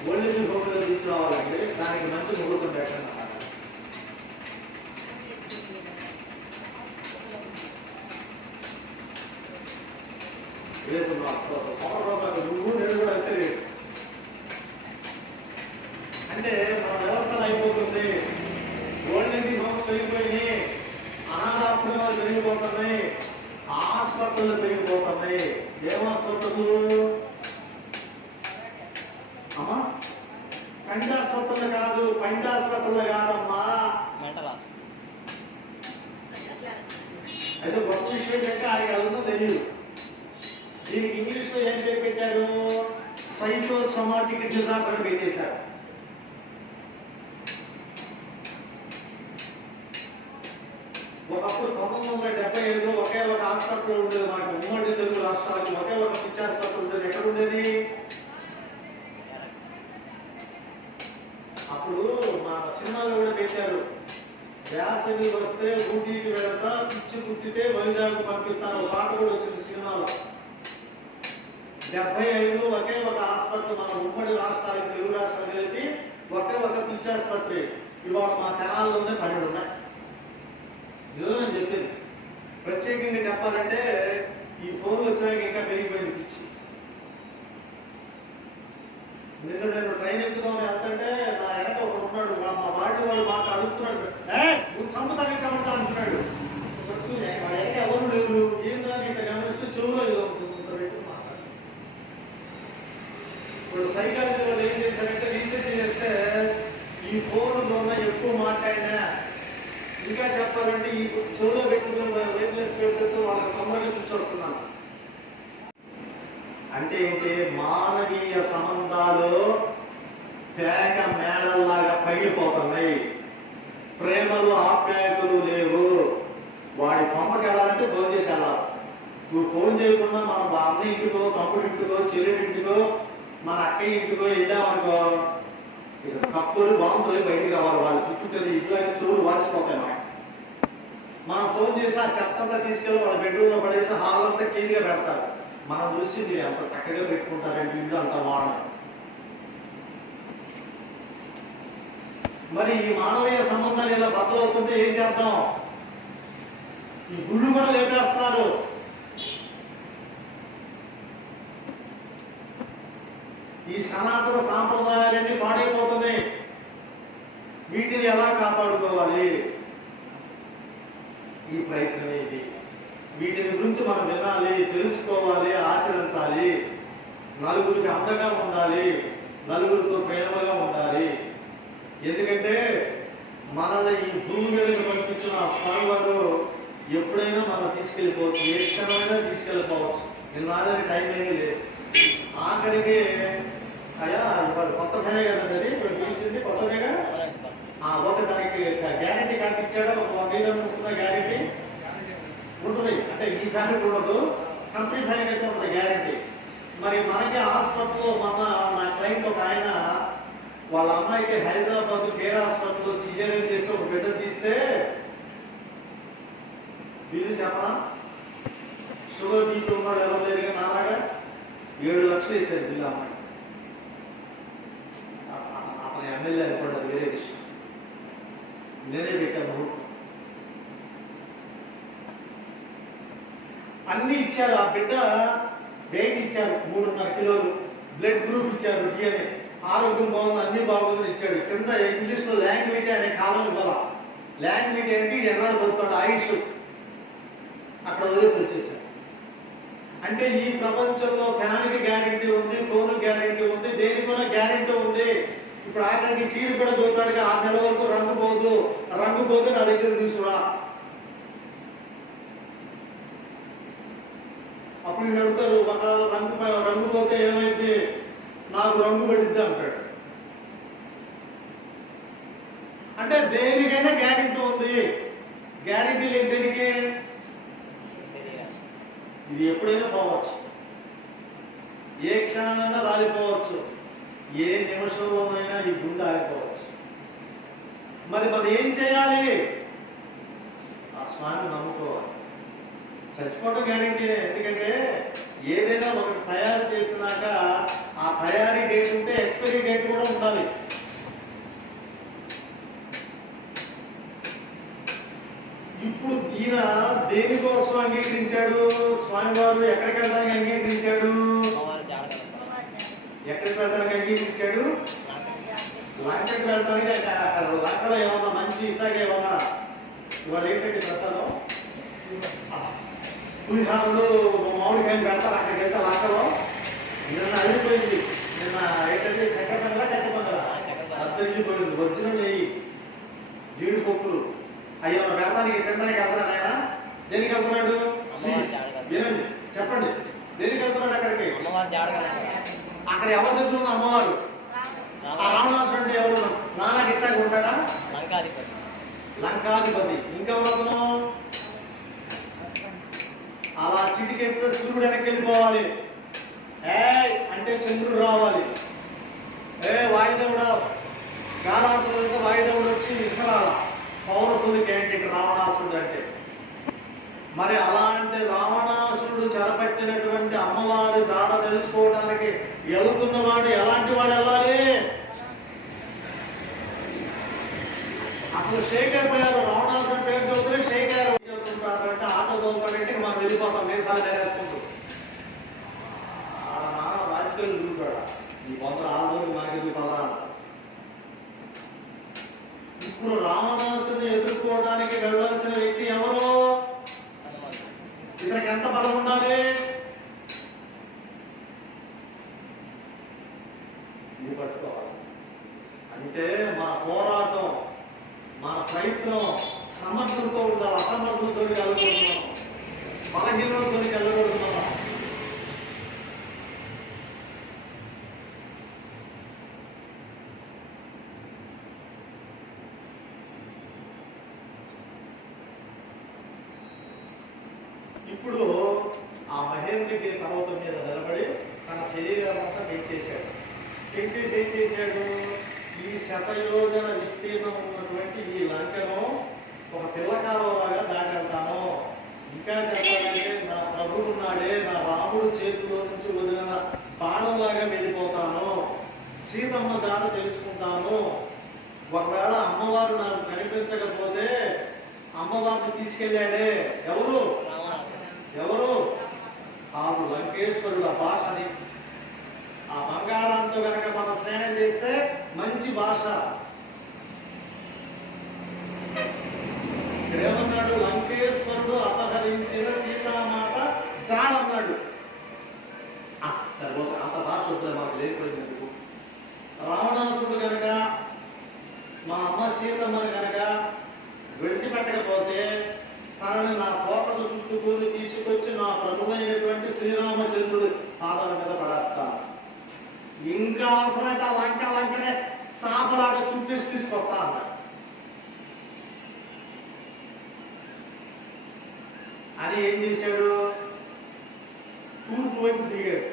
ఓల్డేజ్ హోమ్లో తీసుకురావాలండి, దానికి మంచి ముహూర్తం పెట్టండి. లేదు నువ్వు నేను కూడా తెలియదు. అంటే మన వ్యవస్థలు అయిపోతుంది. ఓల్డేజ్ హోమ్స్ పెరిగిపోయినాయి, అనాథాశ్రమాలు పెరిగిపోతున్నాయి, హాస్పిటల్ పెరిగిపోతున్నాయి. ఏం హాస్పిటల్ అమ్మా? కంటి హాస్పిటల్ కాదు, పంటి హాస్పిటల్ కాదమ్మా. అయితే గొప్ప విషయం ఏంటంటే ఆయనకి వెళ్తుందో తెలియదు. దీనికి ఇంగ్లీష్ లో ఏం పేరు పెట్టారు? సైకోసోమాటిక్ డిజార్డర్ అని పెట్టేశారు. ఒకప్పుడు 1975లో ఒకే ఒక హాస్పిటల్ ఉండేది. మనకి ఉమ్మడి తెలుగు రాష్ట్రాలకు ఒకే ఒక పిచ్చి హాస్పిటల్ ఉండేది. ఎక్కడ ఉండేది? అప్పుడు మా సినిమాలో కూడా పెట్టారు, వేసవి వస్తే ఊటీకి వెళ్తా, పిచ్చి పుట్టితే వైజాగ్ పంపిస్తాను. ఒక పాట కూడా వచ్చింది సినిమాలో. 75లో ఒకే ఒక హాస్పిటల్ మన ఉమ్మడి రాష్ట్రాలకు, తెలుగు రాష్ట్రాలు కలిపి ఒకే ఒక పిచ్చి ఆసుపత్రి. ఇవాళ మా తెనాల్లోనే 12 ఉన్నాయి. ఇదో నేను చెప్పింది. ప్రత్యేకంగా చెప్పాలంటే ఈ ఫోన్ వచ్చాక ఇంకా పెరిగిపోయింది పిచ్చి. నిన్న నేను ట్రైన్ ఎక్కుదామని వెళ్తుంటే నా వెనక ఒకడు ఉన్నాడు. మా వాళ్ళు మాకు అడుగుతున్నాడు, నువ్వు చంపుతానే చంపుతా అంటున్నాడు. వాడు వెనక ఎవరు లేరు. ఏం దాన్ని ఇంత గమనిస్తే చెవులో ఇప్పుడు సైకాలజీ వాళ్ళు ఏం చేశారంటే రీసెర్చ్ చేస్తే ఈ ఫోన్లోనే ఎక్కువ మాట్లాడినా, ఇంకా చెప్పాలంటే ఈ చెవులో పెట్టుకుని వైర్లెస్ పెడితే వాళ్ళకి తొందరగా కూర్చొస్తున్నాను. అంటే ఏంటి? మానవీయ సంబంధాలు తేగ మేడల్లాగా పగిలిపోతున్నాయి. ప్రేమలు ఆప్యాయతలు లేవు. వాడి పంపకి వెళ్ళాలంటే ఫోన్ చేసి వెళ్ళాలి. నువ్వు ఫోన్ చేయకుండా మన అన్న ఇంటికో, తమ్ముడి ఇంటికో, చెల్లెడి ఇంటికో, మన అక్కయ్య ఇంటికో వెళ్ళామనుకో, కప్పులు బాగుంటుంది, బయటికి రావాలి. వాళ్ళు చుట్టూ ఇట్లాగే చెవులు వాసిపోతాయి. మనం ఫోన్ చేసి ఆ చెత్తంతా తీసుకెళ్ళి వాళ్ళ బెడ్రూమ్లో పడేసి హాల్ అంతా క్లీన్గా పెడతారు. మనం చూసి మీరు ఎంత చక్కగా పెట్టుకుంటారంటే ఇల్లు అంత వాడడం. మరి ఈ మానవీయ సంబంధాలు ఇలా బద్దలవుతుంటే ఏం చేద్దాం? ఈ గుళ్ళు కూడా లేపేస్తున్నారు. ఈ సనాతన సాంప్రదాయాలన్నీ పాడైపోతున్నాయి. వీటిని ఎలా కాపాడుకోవాలి? ఈ ప్రయత్నం ఇది. వీటిని గురించి మనం వినాలి, తెలుసుకోవాలి, ఆచరించాలి. నలుగురికి అందంగా ఉండాలి, నలుగురితో ప్రేమగా ఉండాలి. ఎందుకంటే మనల్ని ఈ భూమి మీద పంపించిన ఆ స్వామి వారు ఎప్పుడైనా మనం తీసుకెళ్ళిపోవచ్చు, ఏ క్షణమైనా తీసుకెళ్ళిపోవచ్చు. నిన్న టైం ఏమీ లేదు. ఆఖరికి అయ్యా ఇవాళ కొత్త ఫ్యానే కదండి, అది ఇప్పుడు పిలిచింది కొత్తదేగా. ఒక దానికి గ్యారెంటీ కార్డు ఇచ్చాడు, ఒక 1 ఉంటుందా గ్యారెంటీ? ఉంటుంది. అంటే ఈ ఫ్యాన్ ఉండదు, కంపెనీ ఫ్యాన్ అయితే ఉంటుంది గ్యారెంటీ. మరి మనకి హాస్పిటల్లో నా క్లయింట్ ఒక ఆయన వాళ్ళ అమ్మాయికి హైదరాబాద్ కేర్ హాస్పిటల్లో సిజేరియన్ చేసి ఒక బిడ్డ తీస్తే బిల్లు చెప్పనా? షుగర్ బీపీ ఉన్నాడు ఎవరు దగ్గర నాలాగా 7 లక్షలు వేసాడు బిల్లు అమ్మాయి. అతని ఎమ్మెల్యే అనుకోండి, వేరే విషయం. నేనే పెట్టాను. అన్ని ఇచ్చారు. ఆ బిడ్డ వెయిట్ ఇచ్చారు 3.5 కిలోలు, బ్లడ్ గ్రూప్ ఇచ్చారు, డిఎన్ఏ, ఆరోగ్యం బాగుంది, అన్ని బాగుందని ఇచ్చాడు. కింద ఇంగ్లీష్లో లాంగ్వేజ్ అనే కాలం ఇవ్వాల. లాంగ్వేజ్ ఏంటి, ఎన్నాళ్ళు బతుతాడు, ఆయుష్ అక్కడ వదిలేసి వచ్చేసాడు. అంటే ఈ ప్రపంచంలో ఫ్యాన్కి గ్యారెంటీ ఉంది, ఫోన్ గ్యారెంటీ ఉంది, దేనికి కూడా గ్యారెంటీ ఉంది. ఇప్పుడు ఆఖరికి చీరు కూడా చూస్తాడు, 6 నెలల వరకు రంగు పోదు నా దగ్గర తీసుకురా. అప్పుడు నేను అడుగుతారు, ఒక రంగు పోతే ఏమైంది, నాకు రంగు పడిద్ది అంటాడు. అంటే దేనికైనా గ్యారెంటీ ఉంది. గ్యారెంటీ లేదు దేనికి? ఇది ఎప్పుడైనా పోవచ్చు, ఏ క్షణమైనా రాలిపోవచ్చు, ఏ నిమిషంలోనైనా ఈ గుండె ఆగిపోవచ్చు. మరి ఏం చేయాలి? ఆ స్వామిని నమ్ముకోవాలి. చచ్చిపోవడం గ్యారెంటీనే. ఎందుకంటే ఏదైనా ఒకటి తయారు చేసినాక ఆ తయారీ డేట్ ఉంటే ఎక్స్పైరీ డేట్ కూడా ఉండాలి. ఇప్పుడు ఈయన దేనికోసం అంగీకరించాడు? స్వామివారు ఎక్కడికి వెళ్ళడానికి అంగీకరించాడు? ఎక్కడికి వెళ్ళడానికి అంగీకరించాడు? లంకకి వెళ్ళడానికి. లంకలో ఏమన్నా మంచి ఇట్లాగే ఏమన్నా ఇవాళ ఏంటంటే ప్రసాదం పులిహారులు మామిడికాయలు పెడతారు. అక్కడికి వెళ్తే లంకలో నిన్న అడిగిపోయింది. నిన్న ఏంటంటే చక్కెర పందలా అద్దరిగిపోయింది. ఒరిజినల్ నెయ్యి, జీడిపప్పులు అయ్యో పెడతానికి తినడానికి వెళ్తాడు ఆయన. దేనికి వెళ్తున్నాడు? వినండి, చెప్పండి, దేనికి వెళ్తున్నాడు? అక్కడికి. అక్కడ ఎవరి దగ్గర ఉంది అమ్మవారు? ఆ రావణాసుడు అంటే ఎవరు? నానా గిట్టాగా ఉంటాడా? లంకాధిపతి. ఇంకెవరు? అలా చిటికెత్తే సూర్యుడు వెనక్కి వెళ్ళిపోవాలి. అంటే చంద్రుడు రావాలి. వాయుదేవుడు గాలాంతరంగా వాయుదేవుడు వచ్చి విసరాల. పవర్ఫుల్ క్యాండిడేట్ రావణాసురుడు అంటే. మరి అలాంటి రావణాసురుడు చెరపట్టినటువంటి అమ్మవారి జాడ తెలుసుకోవడానికి వెళుతున్నవాడు ఎలాంటి వాడు వెళ్ళాలి? అసలు షేక్ అయిపోయారు. రావణాసురుడు పేరు చదువుతున్నా షేక్ అయ్యారు. వెళ్తుంటారంటే ఆటో చదువుతాడంటే మనం వెళ్ళిపోతాం దేశాలు నేర్చుకుంటూ. రాజకీయాలు తిరుగుతాడు. ఈ పొందర ఆందోళన మనకెందుకు పదరా. ఇప్పుడు రావణాసుని ఎదుర్కోవడానికి వెళ్ళాల్సిన వ్యక్తి ఎవరు? ఇతనికి ఎంత బలం ఉండాలి? ఇది పట్టుకోవాలి. అంటే మన పోరాటం, మన ప్రయత్నం సమర్థులతో ఉండాలి. అసమర్థులతో వెళ్ళకూడదు, బలహీనలతో వెళ్ళకూడదు. ఇప్పుడు ఆ మహేంద్రగిరి పర్వతం మీద నిలబడి తన శరీరాన్ని అంతా పెంచేశాడు. పెంచేసి ఏం చేశాడు? ఈ శతయోజన విస్తీర్ణం ఉన్నటువంటి ఈ లంకను ఒక పిల్లకాలలాగా దాటెళ్తాను. ఇంకా చెప్పాలంటే నా ప్రభువు ఉన్నాడే, నా రాముడు చేతిలో నుంచి వదిలిన బాణంలాగా వెళ్ళిపోతాను. సీతమ్మ దాట తెలుసుకుంటాను. ఒకవేళ అమ్మవారు నాకు కనిపించకపోతే అమ్మవారిని తీసుకెళ్ళాడే ఎవరు? కాదు, లంకేశ్వరుడు. ఆ భాషని, ఆ బంగారంతో కనుక మనం స్నేహం చేస్తే మంచి భాష. ఇక్కడేమన్నాడు? లంకేశ్వరుడు అపహరించిన సీతామాత జాడన్నాడు. సరే, అంత భాష వద్దు, మనకు లేకపోయినందుకు. రావణాసుడు కనుక మా అమ్మ సీతమ్మని కనుక విడిచిపెట్టకపోతే తనని నా కోటకు చుట్టుకొని తీసుకొచ్చి నా ప్రభువైనటువంటి శ్రీరామచంద్రుడి పాదాల మీద పడేస్తాను. ఇంకా అవసరమైతే ఆ లంకనే సాపలాగా చుట్టేసి తీసుకొస్తా అన్నాడు. అని ఏం చేశాడు? తూర్పు వైపు తిరిగాడు.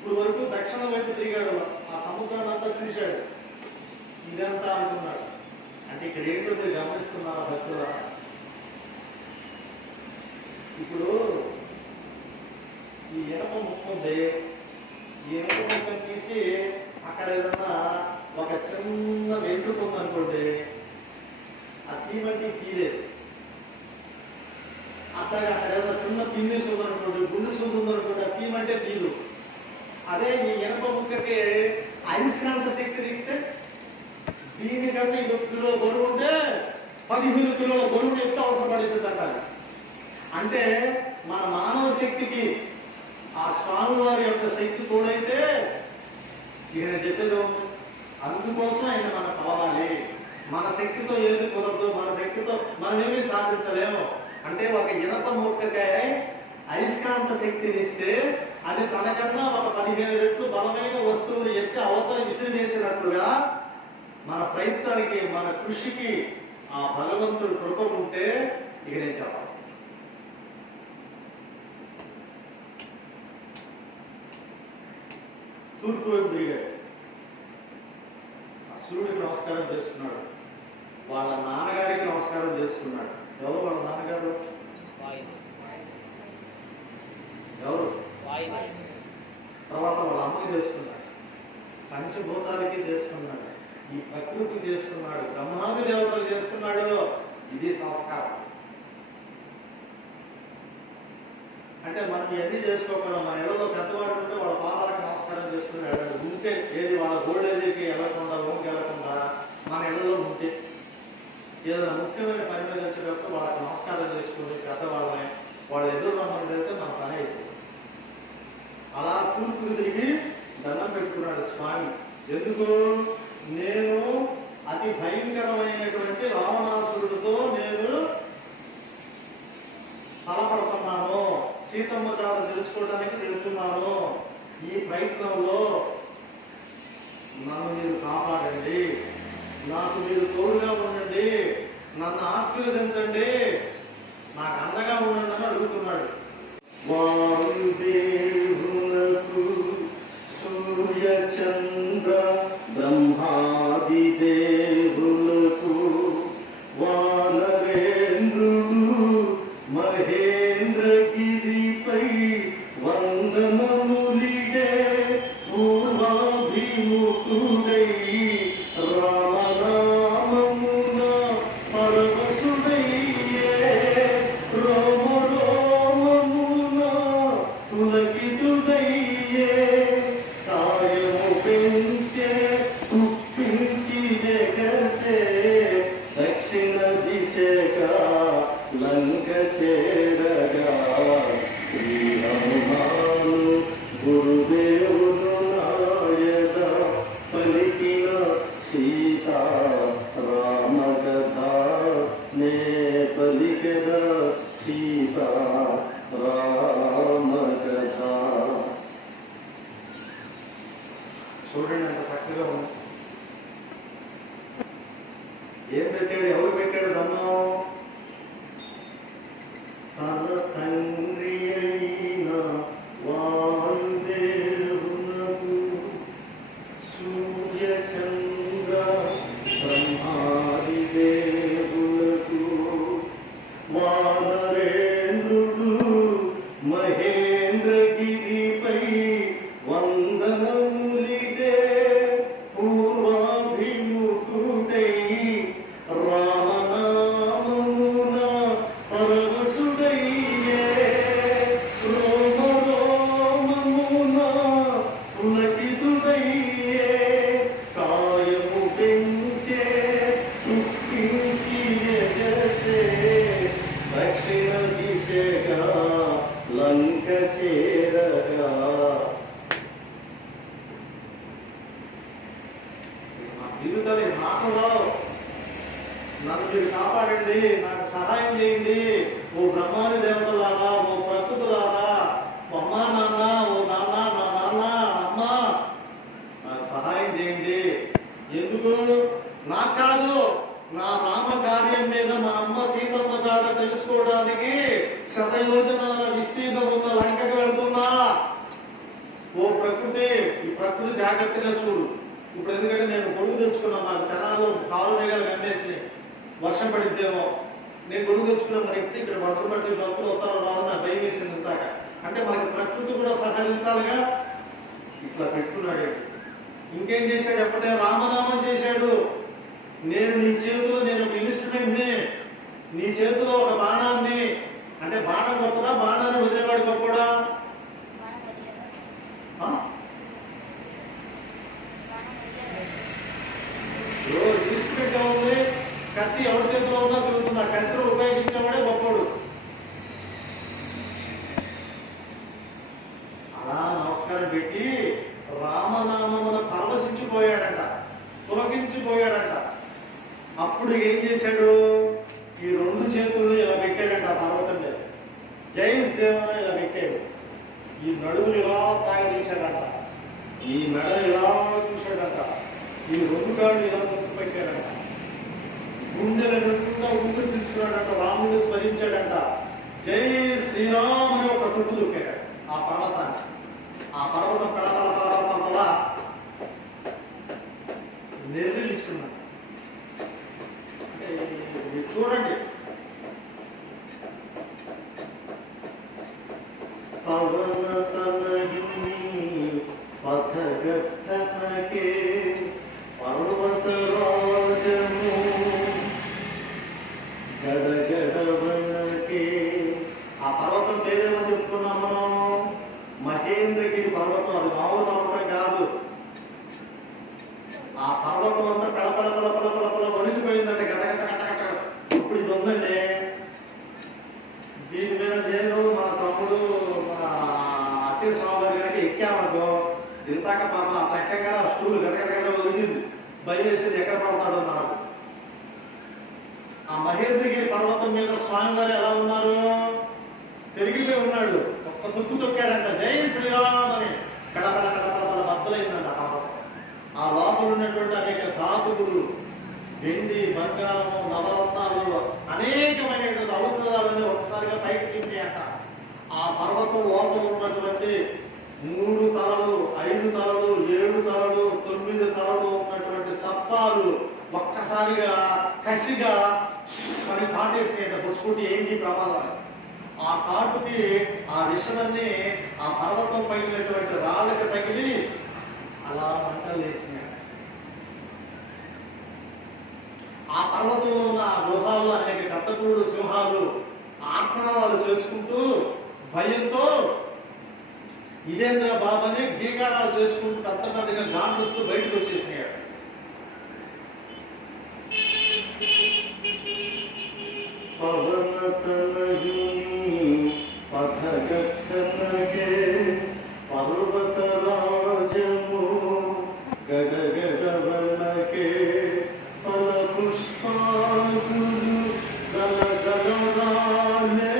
ఇప్పుడు వరకు దక్షిణ వైపు తిరిగాడు, ఆ సముద్రాన్ని అంతా చూశాడు, ఇదంతా అనుకున్నాడు. అంటే ఇక్కడ ఏంటో మీరు గమనిస్తున్నారా భక్తుల? ఇప్పుడు ఈ ఇనప ముక్క ఉంది, ఈ ఇనప ముక్కను తీసి అక్కడ ఏదన్నా ఒక చిన్న వెంట్రుక ఉందనుకోండి, ఆ తీమంటే తీలేదు. అట్లాగే అక్కడ ఏదైనా చిన్న పిన్నిస్ ఉందనుకోండి, గుండె ఉందనుకోండి, ఆ తీమంటే తీరు. అదే ఈ ఇనప ముక్కకి అయస్కాంత శక్తి దిగితే దీనికంటే 20 కిలోల బరువు ఉంటే 15 కిలోల బరువు ఎత్తు అవసరం పడేసేది అంటారు. అంటే మన మానవ శక్తికి ఆ స్వామి వారి యొక్క శక్తి తోడైతే ఇక నేను చెప్పేది అందుకోసం ఆయన మనకు కావాలి. మన శక్తితో ఏది కుదరదు, మన శక్తితో మనం ఏమీ సాధించలేము. అంటే ఒక ఇనప ముక్కకాయ అయస్కాంత శక్తినిస్తే అది తనకన్నా ఒక 15 రెట్లు బలమైన వస్తువులు ఎత్తి అవతల విసిరివేసినట్లుగా మన ప్రయత్నానికి, మన కృషికి ఆ భగవంతుడు కృప ఉంటే ఇక నేను చెప్పాలి. తూర్పు వైపు తిరిగాడు, సూర్యుడికి నమస్కారం చేసుకున్నాడు, వాళ్ళ నాన్నగారికి నమస్కారం చేసుకున్నాడు. ఎవరు వాళ్ళ నాన్నగారు? ఎవరు? తర్వాత వాళ్ళ అమ్మకి చేసుకున్నాడు, పంచభూతాలకి చేసుకున్నాడు, ఈ ప్రకృతికి చేసుకున్నాడు, బ్రహ్మాది దేవతలు చేసుకున్నాడు. ఇది సంస్కారం. అంటే మనం ఇవన్నీ చేసుకోకుండా మన ఇళ్లలో పెద్దవాడు ఉంటే వాళ్ళ పాదాలకు నమస్కారం చేసుకున్నాడు. ఉంటే ఏది వాళ్ళ గోడేదికి వెళ్ళకుండా, రూమ్కి వెళ్ళకుండా మన ఇళ్లలో ఉంటే ఏదైనా ముఖ్యమైన పని మీద వచ్చేటప్పుడు వాళ్ళకి నమస్కారం చేసుకుని పెద్దవాళ్ళని వాళ్ళు ఎదురు రమ్మని వెళ్తే మన పని అయిపోతుంది. అలా తూర్పుకు తిరిగి దండం పెట్టుకున్నాడు స్వామి. ఎందుకు? నేను అతి భయంకరమైనటువంటి రావణాసురుడితో నేను తలపడుతున్నాను, సీతమ్మ జాడ తెలుసుకోవడానికి వెళ్తున్నాను. ఈ ప్రయత్నంలో నన్ను మీరు కాపాడండి, నాకు మీరు తోడుగా ఉండండి, నన్ను ఆశీర్వదించండి, నాకు అండగా ఉండండి అని అడుగుతున్నాడు. వాయుదేవులకు సూర్య చంద్ర బ్రహ్మాది దేవులకు వానరేంద్రుడు మహేంద్రగిరిపై వందనములిగే పూర్వాభిముఖుడై రామనామమున పరవశుడయ్యే రోమరోమమున పులకితుడయ్యే కాయము పెంచే కుప్పించి జగసే దక్షిణ దిశగా లంక చేరగా శ్రీ హనుమాను గురుదేవుడు నాయక పలికిన సీతా రామ కథ నే పలికద సీతా రామ కథ. చూడండి అంత చక్కగా ఉంది. ఏం పెట్టాడు? ఎవరు పెట్టాడు దమ్మం? తన తండ్రి అయిన వాయుదేవునకు సూర్య చంద్ర బ్రహ్మాది దేవులకు వానరేంద్రుడు మహేంద్రగిరిపై వందనములిగే పూర్వాభిముఖుడై రామనామమున పరవశుడయ్యే రోమరోమమున పులకితుడయ్యే కాయము పెంచే కుప్పించి జగసే దక్షిణ దిశగా లంక చేరగా. మా జీవితాలు మాటలో నన్ను మీరు కాపాడండి, నాకు సహాయం చేయండి, ఓ బ్రహ్మాది దేవతలారా, ఓ ప్రకృతులారా, ఓ అమ్మా నాన్న, ఓ నాన్న, నా నాన్న, అమ్మ, నాకు సహాయం చేయండి. ఎందుకు? నాకు కాదు, నా రామ కార్యం మీద మా అమ్మ సీతమ్మ కాడ తెలుసుకోవడానికి 100 యోజనాల విస్తీర్ణం ఉన్న లంకకు వెళ్తున్నా. ఓ ప్రకృతి, ఈ ప్రకృతి జాగ్రత్తగా చూడు. ఇప్పుడు ఎందుకంటే నేను గొడుగు తెచ్చుకున్నా, మాకు తెనాల్లో కారు మేఘాలు కమ్మేసి వర్షం పడిద్దేమో, నేను గొడుగు తెచ్చుకున్నా, మరి ఎక్కి ఇక్కడ వర్షం పడి భక్తులు వస్తారో రాదు నాకు భయం వేసింది ఇంతాక. అంటే మనకి ప్రకృతి కూడా సహకరించాలిగా. ఇట్లా పెట్టుకున్నాడు. ఇంకేం చేశాడు? ఎప్పటికే రామనామం చేశాడు. నేను నీ చేతిలో, నేను ఒక ఇన్స్ట్రుమెంట్ని, నీ చేతిలో ఒక బాణాన్ని. అంటే బాణం గొప్పదా, బాణాన్ని వదిలేవాడు గొప్పడా? ఇన్స్ట్రుమెంట్ ఉంది, కత్తి ఎవరి చేతిలో ఉన్నా తిరుగుతుంది. ఆ కత్తిని ఉపయోగించేవాడే గొప్పడు. అలా నమస్కారం పెట్టి రామనామమున పరవశించిపోయాడంట, పులకించిపోయాడంట. అప్పుడు ఏం చేశాడు? ఈ రెండు చేతులు ఇలా పెట్టాడంట పర్వతం మీద. జై శ్రీరామ ఇలా పెట్టాడు. ఈ నడుములు ఇలా సాగదీశాడంట, ఈ మెడ ఇలా చూశాడంట, ఈ రెండు కాళ్ళు ఇలా తొక్కు పెట్టాడంట, గుండెల నిండా ఊపిరి తీసుకున్నాడంట, రాముడిని స్మరించాడంట. జై శ్రీరామ్ అని ఒక తొక్కు దొక్కాడు ఆ పర్వతాన్ని. ఆ పర్వతం పెడతల నిర్ణయించింది. చూడండి, పథగట్టనకే పర్వతరాజము గడగడవనకే. ఆ పర్వతం పేరేమో చెప్పుకున్నాం మనం, మహేంద్రగిరి పర్వతం. అది మామూలు పర్వతం కాదు. ఆ పర్వతం అంతా కళపల వణికిపోయిందంటే గజగజ గజగజ. ఇప్పుడు ఇది ఉందండి, దీని మీద నేను మన తమ్ముడు మన అచ్చయ్య స్వామి గారి కనుక ఎక్కామనుకో, ఇంతాక పాప ట్రెక్కగా స్టూల్ గజగజ వదిలింది, భయం వేసేది ఎక్కడ పడతాడో నాకు. ఆ మహేంద్రగిరి పర్వతం మీద స్వామి గారు ఎలా ఉన్నారు? తిరిగిపోయి ఉన్నాడు. ఒక్క తొక్కు తొక్కాడంట, జై శ్రీరామ్ అని. కళకళ బద్దలైందంట ఆ పర్వతం. ఆ లోపల ఉన్నటువంటి అనేక ధాతువులు, వెండి, బంగారము, నవరత్నాలు, అనేకమైనటువంటి ఔషధాలన్నీ ఒక్కసారిగా పైకి చింపాయంట. ఆ పర్వతం లోపల ఉన్నటువంటి 3 తలలు, 5 తలలు, 7 తలలు, 9 తలలు ఉన్నటువంటి సర్పాలు ఒక్కసారిగా కసిగా మరి కాటేసినాయంట. బుసుకుంటే ఏంటి ప్రమాదం? ఆ కాటుకి ఆ విషయాన్ని ఆ పర్వతం పైనటువంటి రాళ్ళకి తగిలి అలా మంటలు వేసినాయి. ఆ పర్వతంలో ఉన్న ఆ గుహాలు అనేక కత్తకూడు సింహాలు ఆర్తనాదాలు చేసుకుంటూ భయంతో ఇదేంద్ర బాబని గీకారాలు చేసుకుంటూ పెద్ద పెద్దగా గాండుస్తూ బయటకు వచ్చేసినాడు. పర్వతరాజము గగగగవనకే ఫలపుష్పాకులు గలగలరాలే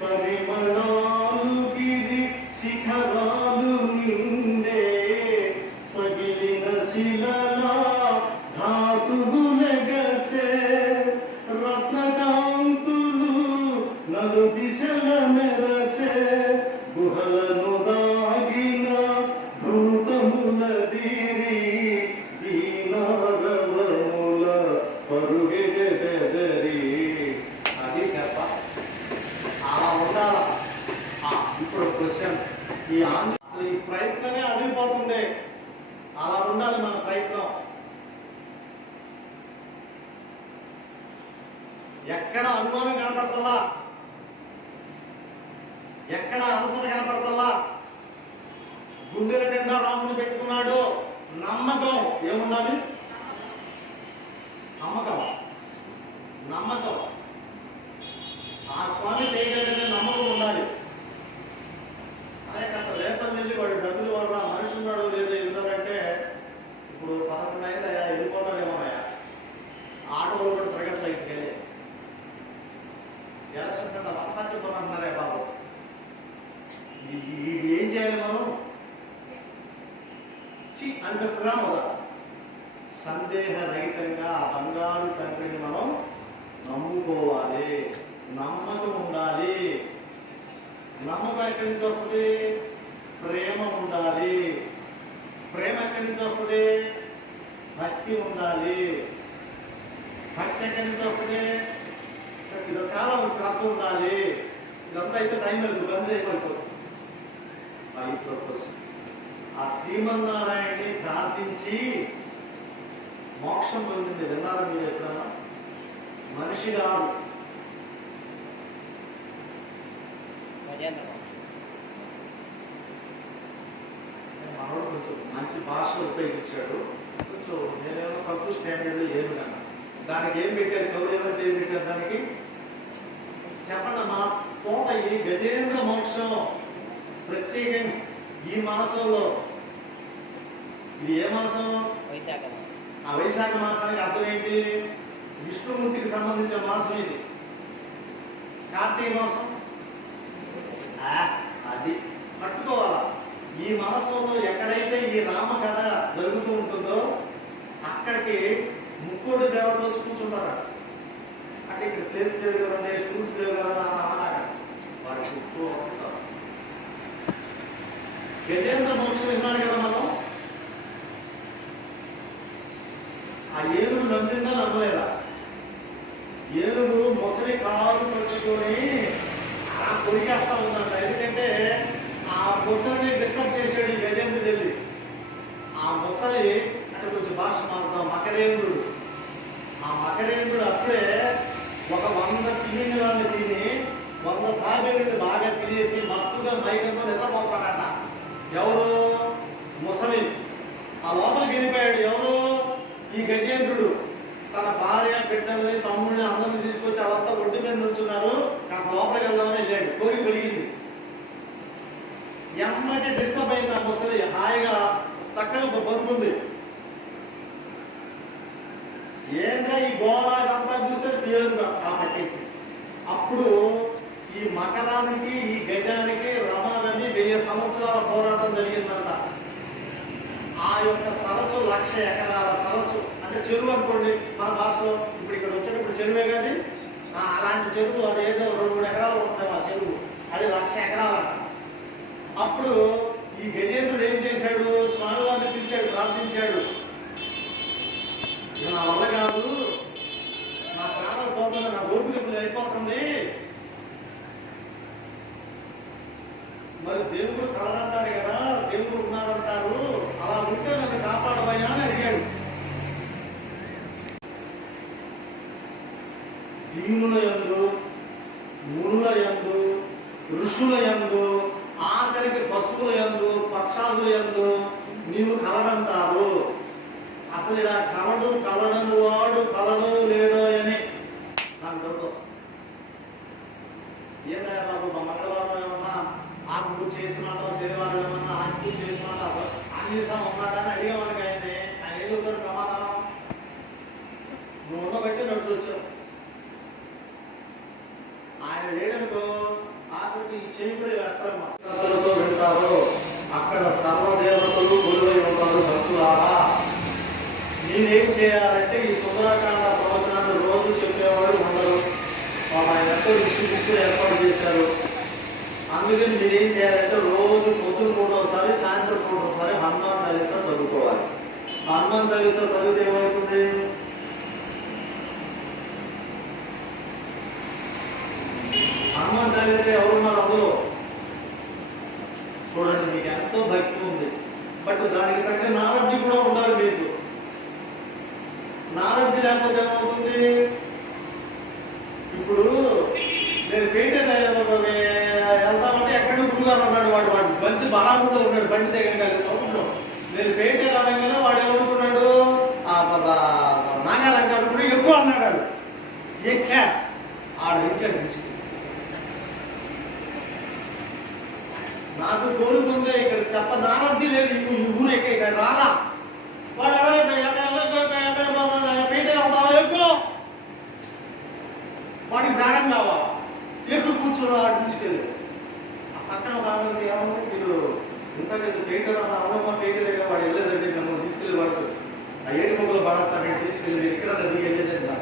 పరిమళాలు గిరి శిఖరాలు నిండే పగిలిన శిలలా ధాతువులెగసే రత్నకాంతులు నలు దిశల మెరసే గుహలను దాగిన భూతముల దీరి దీనారవముల పరుగెదరి. అది తప్ప అలా ఉండాల. ఇప్పుడు క్వశ్చన్, ఈ అసలు ఈ ప్రయత్నమే అదిరిపోతుంది. అలా ఉండాలి మన ప్రయత్నం. ఎక్కడ అనుమానం కనపడతల్లా, ఎక్కడ అలసట కనపడతల్లా. గుండెల నిండా రాముని పెట్టుకున్నాడు. నమ్మకం ఏముండాలి? నమ్మకం. నమ్మకం ఆ స్వామి చేయగలిగిన నమ్మకం ఉండాలి. అనేకంత రేపటి వెళ్ళి వాడు డబ్బులు వల్ల మనిషి ఉన్నాడు లేదో వెళ్ళాలంటే ఇప్పుడు 11 అయిందయ్యా, వెళ్ళిపోతాడేమోనయ్యా. ఆటోలు కూడా తిరగట్లే ఇంటికెళ్ళి ఎలక్షన్స్ అంటే అంటున్నారే బాబు. ఇది ఏం చేయాలి మనం? అనిపిస్తుందా? మొదట సందేహరహితంగా ఆ బంగారు తండ్రిని మనం నమ్ముకోవాలి. నమ్మకం ఉండాలి. నమ్మకం ఎక్కడి నుంచి వస్తుంది? ప్రేమ ఉండాలి. ప్రేమ ఎక్కడి నుంచి వస్తుంది? భక్తి ఉండాలి. భక్తి ఎక్కడి నుంచి వస్తుంది? ఇది చాలా శ్రద్ధ ఉండాలి. ఇదంతా అయితే టైం లేదు, బంద్ అయిపోతుంది. ఆ శ్రీమన్నారాయణని ప్రార్థించి మోక్షం పొందింది. విన్నారా మీరు ఎప్పుడన్నా? మనిషి కాదు, మనోడు కొంచెం మంచి భాషలో ఉపయోగించాడు. కొంచెం నేనేమో తక్కువ స్టాండర్డ్ ఏమి కన్నా దానికి ఏం పెట్టారు? కవులు ఏమైనా ఏం పెట్టారు దానికి? చెప్పండమ్మా. పోతాయి గజేంద్ర మోక్షం ప్రత్యేకంగా ఈ మాసంలో. ఇది ఏ మాసం? వైశాఖ మాసం. ఆ వైశాఖ మాసానికి అర్థం ఏంటి? విష్ణుమూర్తికి సంబంధించిన మాసం ఇది. కార్తీక మాసం అది పట్టుకోవాలా. ఈ మాసంలో ఎక్కడైతే ఈ రామ కథ జరుగుతూ ఉంటుందో అక్కడికి ముక్కోడు దేవతలు వచ్చి కూర్చుంటారు. అంటే ఇక్కడ ప్లేస్ లేవు కదండి, స్టూల్స్ లేవు కదా అన్నాక వాడు చుట్టూ వస్తుంటారు. గజేంద్ర మోక్షం విన్నారు కదా మనం. ఆ ఏనుగు నందిందా నమ్మలేదా? ఏనుగు మొసలి కాలు పట్టుకొని అలా కొరికేస్తా ఉందంట. ఎందుకంటే ఆ మొసలిని డిస్టర్బ్ చేసాడు ఈ గజేంద్రుడు వెళ్ళి. ఆ మొసలి అంటే కొంచెం భాష మారుతాం, మకరేంద్రుడు. ఆ మకరేంద్రుడు అప్పుడే ఒక 100 తిమింగలాన్ని తిని 100 తాబేలుని బాగా తినేసి మత్తుగా మైకంతో నిద్రపోతాడట. ఎవరు? ముసలి. ఆ లోపలికి వెళ్ళిపోయాడు. ఎవరు? ఈ గజేంద్రుడు. తన భార్య, బిడ్డల్ని, తమ్ముడిని అందరిని తీసుకొచ్చి అదంతా ఒడ్డు మీద నుంచున్నారు. కాస్త లోపలికి వెళ్దామని వెళ్ళాడు. కోరిక పెరిగింది. ఎమ్మటి డిస్టర్బ్ అయింది ఆ ముసలి. హాయిగా చక్కగా బతుకుంది. ఏంద్రా ఈ గోళ ఇదంతా చూసారు పేరుగా పట్టేసి. అప్పుడు ఈ మకరానికి ఈ గజానికి రమాలని 1000 సంవత్సరాల పోరాటం జరిగిందంట. ఆ యొక్క సరస్సు 1,00,000 ఎకరాల సరస్సు. అంటే చెరువు అనుకోండి మన భాషలో. ఇప్పుడు ఇక్కడ వచ్చేటప్పుడు చెరువే కానీ అలాంటి చెరువు అది ఏదో 2-3 ఎకరాలు ఉంటుంది ఆ చెరువు. అది 1,00,000 ఎకరాలంట. అప్పుడు ఈ గజేంద్రుడు ఏం చేశాడు? స్వామివారిని పిలిచాడు, ప్రార్థించాడు. నా వల్ల కాదు, నా ప్రాణాలు పోతుంది, నా ఓపిక అయిపోతుంది. మరి దేవుడు కలడంటారు కదా, దేవుడు ఉన్నారంటారు, అలా ఉంటే నన్ను కాపాడబోయా అని అడిగాడు. భీముల యందు, మునుల యందు, ఋషుల యందు, ఆఖరికి పశువుల యందు, పక్షాదుల యందు నీవు కలడంటారు. అసలు ఇలా కలడని వాడు కలడో లేడో అని నాకు డౌట్ వస్తుంది. ఏమయ్యా బాబు, మా మంగళవారం ఏమన్నా ఆకు పూజ చేసినాడో, శనివారం ఏమన్నా ఆకు పూజ చేసినాడో, ఆంజనేయ ఉన్నాడా అని అడిగేవాడికి ఆయన ఏదో సమాధానం నువ్వు ఉండబట్టి నడుచొచ్చావు. ఆయన లేడనుకో ఆఖరికి ఈ చేయి కూడా ఎక్కడతో వెళ్తారో అక్కడ సర్వదేవతలు గురువై ఉంటారు. భక్తులారా, నేనేం చేయాలంటే ఈ సుందరకాండ ప్రవచనాలు రోజు చెప్పేవాడు ఉండరు. ఆయన ఎంతో ఇష్యూ ఏర్పాటు చేశారు. అందుకని మీరేం చేయాలంటే రోజు పొద్దున కూడా ఒకసారి, సాయంత్రం కూడా ఒకసారి హనుమాన్ చాలీసా చదువుకోవాలి. హనుమాన్ చాలీసా చదివితే ఏమవుతుంది? హనుమాన్ చాలీసా ఎవరున్నారు అందులో? చూడండి, మీకు ఎంతో భక్తి ఉంది, బట్ దానికి తగ్గ నాలెడ్జ్ కూడా ఉండాలి మీకు. నాలెడ్జ్ లేకపోతే ఏమవుతుంది? ఇప్పుడు నేను పెయింట్ వెళ్తామంటే ఎక్కడ గురుగారు అన్నాడు. వాడు మంచి బలాములో ఉన్నాడు, బండి తెగంగాలి సౌండ్లో. నేను పెయింట్ అనగానే వాడు ఏమనుకున్నాడు? నాగాలంగారు కూడా ఎక్కువ అన్నాడు. ఎక్కా ఆడు ఇచ్చాడు తీసుకు. నాకు కోరుకుందే ఇక్కడ చెప్ప నాలెడ్జి లేదు. ఈ ఊరు ఇక్కడ రాలా. వాడు పెయింట్ వెళ్తావా ఎక్కువ, వాడికి దారం కావా, ఎక్కువ కూర్చోవా, వాడు తీసుకెళ్ళి పక్కన బాగా ఏమన్నా మీరు ఇంతకు పెయింటర్ అన్న అమ్మమ్మ పెయింటర్ వాడు వెళ్ళేదండి, నన్ను తీసుకెళ్ళి వాడు ఆ 7 మొక్కలు పడతాడు తీసుకెళ్ళి మీరు ఇక్కడ దిగి వెళ్ళేదండి.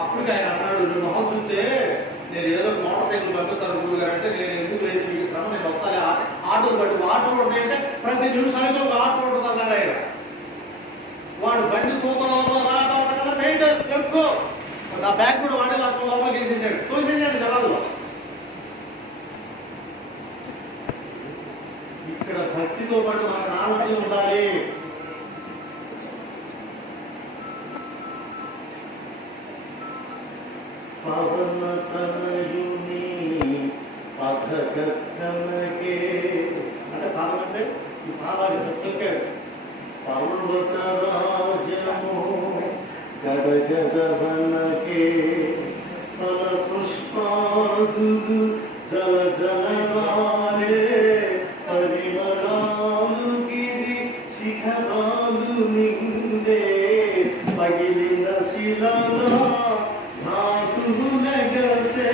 అప్పుడు ఆయన అన్నాడు, నువ్వు మొహం చూస్తే నేను ఏదో మోటార్ సైకిల్ పంపుతాను గురువు గారు అంటే, నేను ఎందుకు లేదు మీకు శ్రమ, నేను వస్తాను ఆటోలు పట్టి ఆటోలు ఉంటాయంటే ప్రతి నిమిషానికి ఒక ఆటో ఉంటుంది అన్నాడు ఆయన. వాడు బండి కూతలో రాకన్నా పెయింట్ ఎక్కువ నా బ్యాగ్ కూడా వాడే నాకు లోపలికి వేసేసాడు, తోసేసాడు జనాల్లో. ఇక్కడ భక్తితో పాటు మనకు నాలెడ్జ్ ఉండాలి. పవనతనయుని పథగతనకే అంటే పాదం అంటే ఈ పాదాలు చెప్తాడు. పర్వతరాజము గడగదవనకే ఫల పుష్పాదులు జల జలరాలే పరిమళాలు గిరి శిఖరాలు నిందే పగిలిన శిలలా ధాతులు నెగసే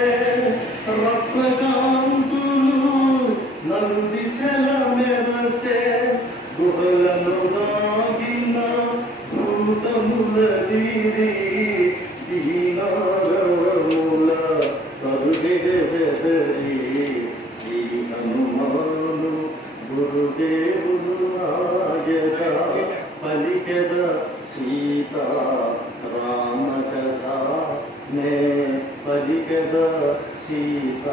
రత్నకాంతులు నందిశల మెరసే గుహలను దాగిన భూతములదిరి దీనారముల కరుగెదరి శ్రీ హనుమాను గురుదేవుడు నాయక పలికెద సీత రామ కథ నే పలికెద సీత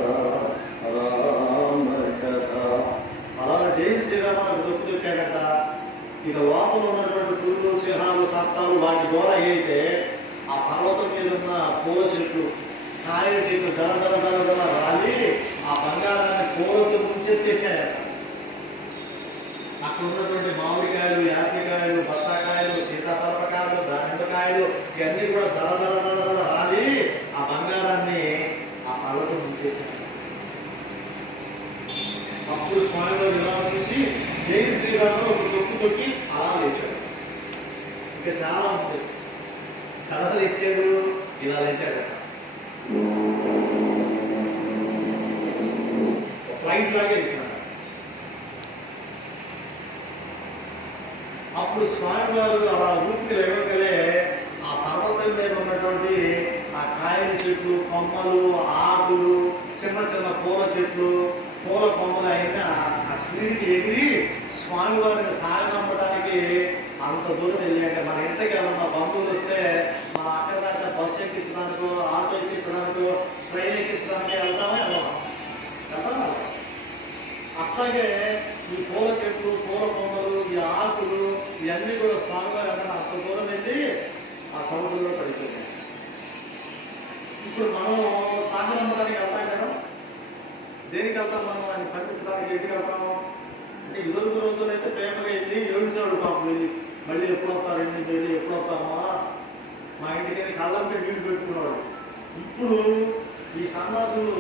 రామ కథ. అలా జై శ్రీరామ దొక్కు దొక్కాడట. ఇక లోపల ఉన్నటువంటి పురుగు సింహాలు సర్పాలు వాటి ద్వారా అయితే ఆ పర్వతం మీద ఉన్న పూల చెట్లు కాయల చెట్లు దళ దళ దళ దళ రాలి ఆ బంగారాన్ని పూలతో ముంచెత్తేసాయట. అక్కడ ఉన్నటువంటి మామిడికాయలు, యాపికాయలు, బత్తాకాయలు, సీతాఫలకాయలు, దానిమ్మకాయలు ఇవన్నీ కూడా దళ దళ దళ దళ రాలి ఆ బంగారాన్ని ఆ పర్వతం ముంచేశారు. అప్పుడు స్వామివారు ఇలా చూసి జై శ్రీరాముడు ఒక తొక్కు తొక్కి అలా లేచాడు. ఇంకా చాలా ఉంటుంది. కథలు ఇచ్చాడు, ఇలా లేచాడు. ఫ్లైట్ లాగే వెళ్తున్నాడు. అప్పుడు స్వామివారు అలా ఊపికి లేవగలే ఆ పర్వతం మీద ఉన్నటువంటి ఆ కాయల చెట్లు, కొమ్మలు, ఆకులు, చిన్న చిన్న పూల చెట్లు, పూల కొమ్మలు అయినా ఆ స్పీడ్కి ఎగిరి స్వామివారిని సాగనమ్మడానికి అంత దూరం వెళ్ళాక మన ఇంటికి ఏమన్నా బంధువులు వస్తే మన అక్కడ దాకా బస్సు ఎక్కించడానికో, ఆటో ఎక్కించడానికో, ట్రైన్ ఎక్కించడానికి వెళ్తామా వెళ్ళాం. అట్లాగే ఈ పూల చెట్లు, పూల కొమ్మలు, ఈ ఆకులు ఇవన్నీ కూడా స్వామివారి అక్కడ అంత దూరం వెళ్ళి ఆ సముద్రంలో పడిపోయాయి. ఇప్పుడు మనం సాగనమ్మడానికి వెళ్తాం కదా, దేనికి వెళ్తాం మనం? ఆయన పంపించడానికి ఎందుకు వెళ్తాము అంటే ఇరువురు రోజులైతే ప్రేమగా వెళ్ళి ఏడుచాడు పాపం, వెళ్ళి మళ్ళీ ఎప్పుడు వస్తారండి, వెళ్ళి ఎప్పుడు వస్తామా మా ఇంటికి కళ్ళంటే నీళ్లు పెట్టుకున్నాడు. ఇప్పుడు ఈ సన్నాసులు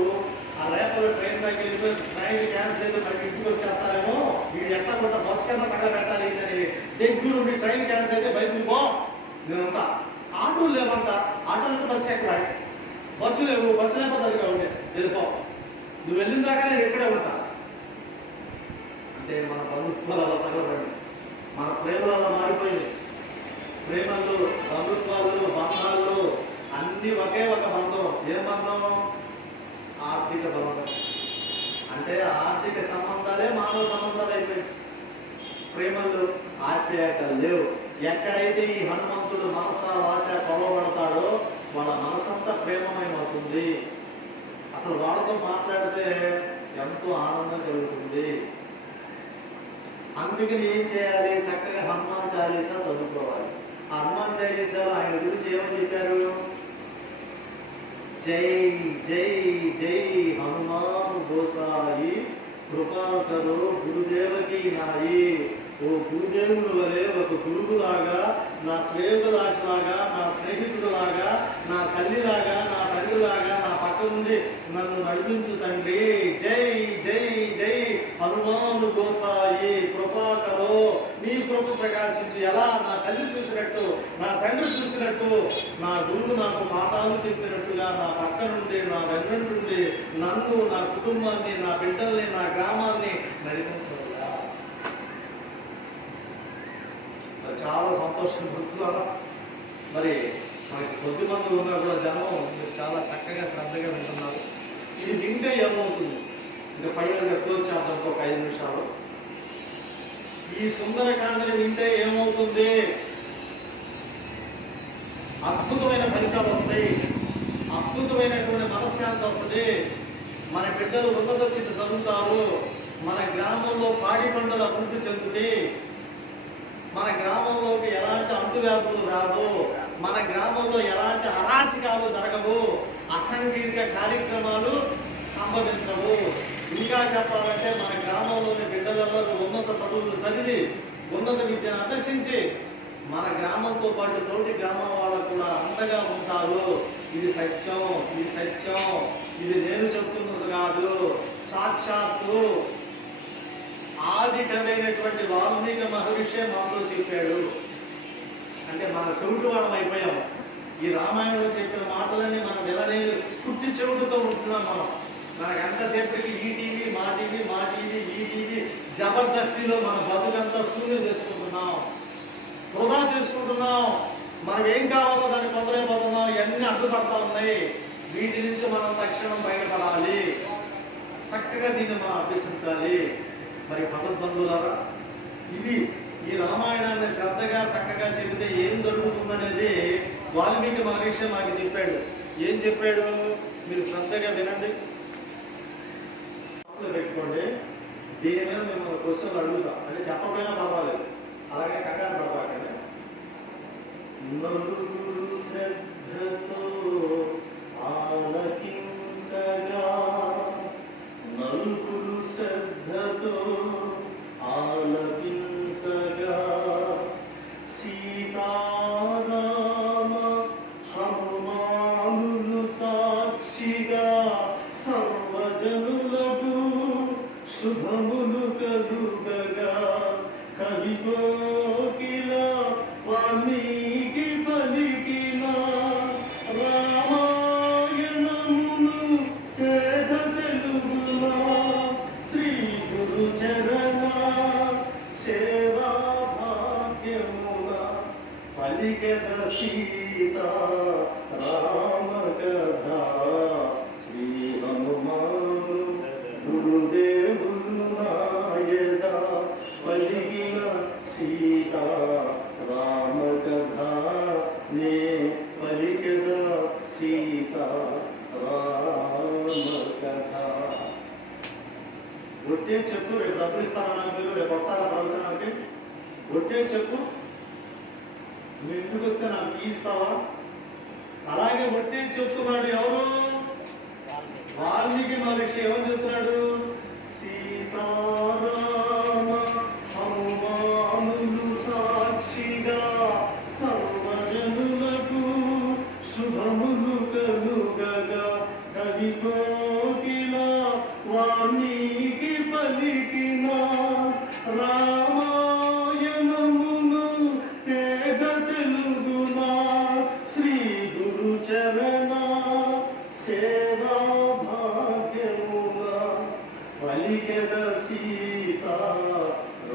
ఆ రేపటి ట్రైన్ దగ్గర వెళ్ళిపోయి ట్రైన్ క్యాన్సిల్ అయితే మళ్ళీ ఇంటికి వచ్చేస్తారేమో, వీడు ఎట్లా కొంత బస్సు కన్నా తగ్గ పెట్టాలి అని దగ్గరుండి ట్రైన్ క్యాన్సిల్ అయితే బయటకు పో నేనంతా. ఆటోలు లేవంట, ఆటోలు అయితే బస్సు ఎక్కడాలి, బస్సు లేవు, బస్సు లేకపోతే అది ఉండే వెళ్ళిపో, నువ్వు వెళ్ళిన దాకా నేను ఇక్కడే ఉంటా అంటే మన బంధుత్వాలు అలా తగలబడి మన ప్రేమలు అలా మారిపోయింది. ప్రేమలు, బంధుత్వాలు, బంధాలు అన్నీ ఒకే ఒక బంధం. ఏం బంధం? ఆర్థిక బంధం. అంటే ఆర్థిక సంబంధాలే మానవ సంబంధాలు అయిపోయింది. ప్రేమలు, ఆప్యాయతలు లేవు. ఎక్కడైతే ఈ హనుమంతుడు మనసా వాచ కొలవబడతాడో వాళ్ళ మనసంతా ప్రేమమయమవుతుంది. అసలు వాళ్ళతో మాట్లాడితే ఎంతో ఆనందం కలుగుతుంది. అందుకని ఏం చేయాలి? చక్కగా హనుమాన్ చాలీసా చదువుకోవాలి. ఆ హనుమాన్ చాలీసాలో ఆయన గురించి ఏమని చెప్పారు? జై జై జై హనుమాన్ గోసాయి కృపాకరో గురుదేవకి నాయి. ఓ గురుదేవుడు వలె ఒక గురువులాగా, నా శ్రేయోభిలాషలాగా, నా స్నేహితుడులాగా, నా తల్లిలాగా, నా తండ్రిలాగా నా పక్క నుండి నన్ను నడిపించు తండ్రి. జై జై జై హనుమాను గోసాయి కృపాకరో, నీ కృప ప్రకాశించు. ఎలా? నా తల్లి చూసినట్టు, నా తండ్రి చూసినట్టు, నా గురువు నాకు పాఠాలు చెప్పినట్టుగా నా పక్క నుండి, నా వెన్నంటుండి నన్ను, నా కుటుంబాన్ని, నా బిడ్డల్ని, నా గ్రామాన్ని నడిపించు. చాలా సంతోషం గుర్తులారా. మరి మనకి కొద్ది మంది ఉన్నా కూడా జనం చాలా చక్కగా శ్రద్ధగా వింటున్నారు. ఇది వింటే ఏమవుతుంది? ఇంకా ఫైనల్గా క్లోజ్ చేద్దాం ఒక 5 నిమిషాలు. ఈ సుందరకాండని వింటే ఏమవుతుంది? అద్భుతమైన ఫలితాలు వస్తాయి, అద్భుతమైనటువంటి మనశ్శాంతి వస్తుంది, మన బిడ్డలు ఉన్నత స్థితి చదువుతారు, మన గ్రామంలో పాడి పంటలు అభివృద్ధి చెందుతాయి, మన గ్రామంలోకి ఎలాంటి అంటువ్యాధులు రావు, మన గ్రామంలో ఎలాంటి అరాచకాలు జరగవు, అసాంఘిక కార్యక్రమాలు సంభవించవు. ఇంకా చెప్పాలంటే మన గ్రామంలోని బిడ్డలలో ఉన్నత చదువులు చదివి ఉన్నత విద్యను అభ్యసించి మన గ్రామంతో పాటు తోటి గ్రామం వాళ్ళు కూడా అంతగా ఉంటారు. ఇది సత్యం, ఇది సత్యం, ఇది నేను చెప్తున్నది కాదు, సాక్షాత్తు ఆది కవైనటువంటి వాల్మీకి మహర్షి మనతో చెప్పాడు. అంటే మన చెవుడు వాళ్ళం అయిపోయాము. ఈ రామాయణంలో చెప్పిన మాటలన్నీ మనం విననే కుట్టి చెవుడుతో ఉంటున్నాం. మనకు ఎంతసేపటికి ఈటీవీ, మా టీవీ, ఈటీవీ జబర్దస్తిలో మన బతుకంతా శూన్యం చేసుకుంటున్నాం, వృధా చేసుకుంటున్నాం. మనం ఏం కావాలో దాన్ని పొందలేకపోతున్నాం. ఇవన్నీ అడ్డుపడతా ఉన్నాయి. వీటి నుంచి మనం తక్షణం బయటపడాలి. చక్కగా దీన్ని మనం అభ్యసించాలి. మరి భగవద్బంధువులారా, ఇది ఈ రామాయణాన్ని శ్రద్ధగా చక్కగా చెబితే ఏం దొరుకుతుందనేది వాల్మీకి మహర్షి మాకు చెప్పాడు. ఏం చెప్పాడు? మీరు శ్రద్ధగా వినండి, పెట్టుకోండి. దీని మీద మేము క్వశ్చన్లు అడుగుతాం. అంటే చెప్పకపోయినా పర్వాలేదు, అలాగే కంగారు పడబాకండి. నలుగురు శ్రద్ధతో ఆలకించగా, నలుగురు శ్రద్ధతో ఆలకించగా, సీతారామ హనుమానులు సాక్షిగా సర్వజనులకు శుభములు కలుగగా, కలిగోకిల వాల్మీకి పలికిన రామాయణమును పేద తెలుగున శ్రీ గురు చరణ సేవా భాగ్యమున పలికెద సీత రామ కథ. శ్రీ హనుమాను గురుదేవులు నాయద పలికిన సీత రామ కథ, నే పలికెద సీత రామ కథ. ఒట్టే చెప్పు, రేపు డబ్బులు ఇస్తానన్నా మీరు, రేపు వస్తారా ప్రవచనానికి? ఒట్టే చెప్పు, నువ్వు ఇంటికి వస్తే నాకు తీస్తావా? అలాగే ఒట్టే చెప్తున్నాడు ఎవరు? వాల్మీకి మహర్షి. ఏమని చెప్తున్నాడు? సీతారామ హనుమానులు సాక్షిగా సర్వజనులకు శుభములు కలుగగా, కలిగోకిల వాల్మీకి పలికిన రామాయణమును తేగ తెలుగున శ్రీ గురు చరణ సేవా భాగ్యమున పలికెద సీత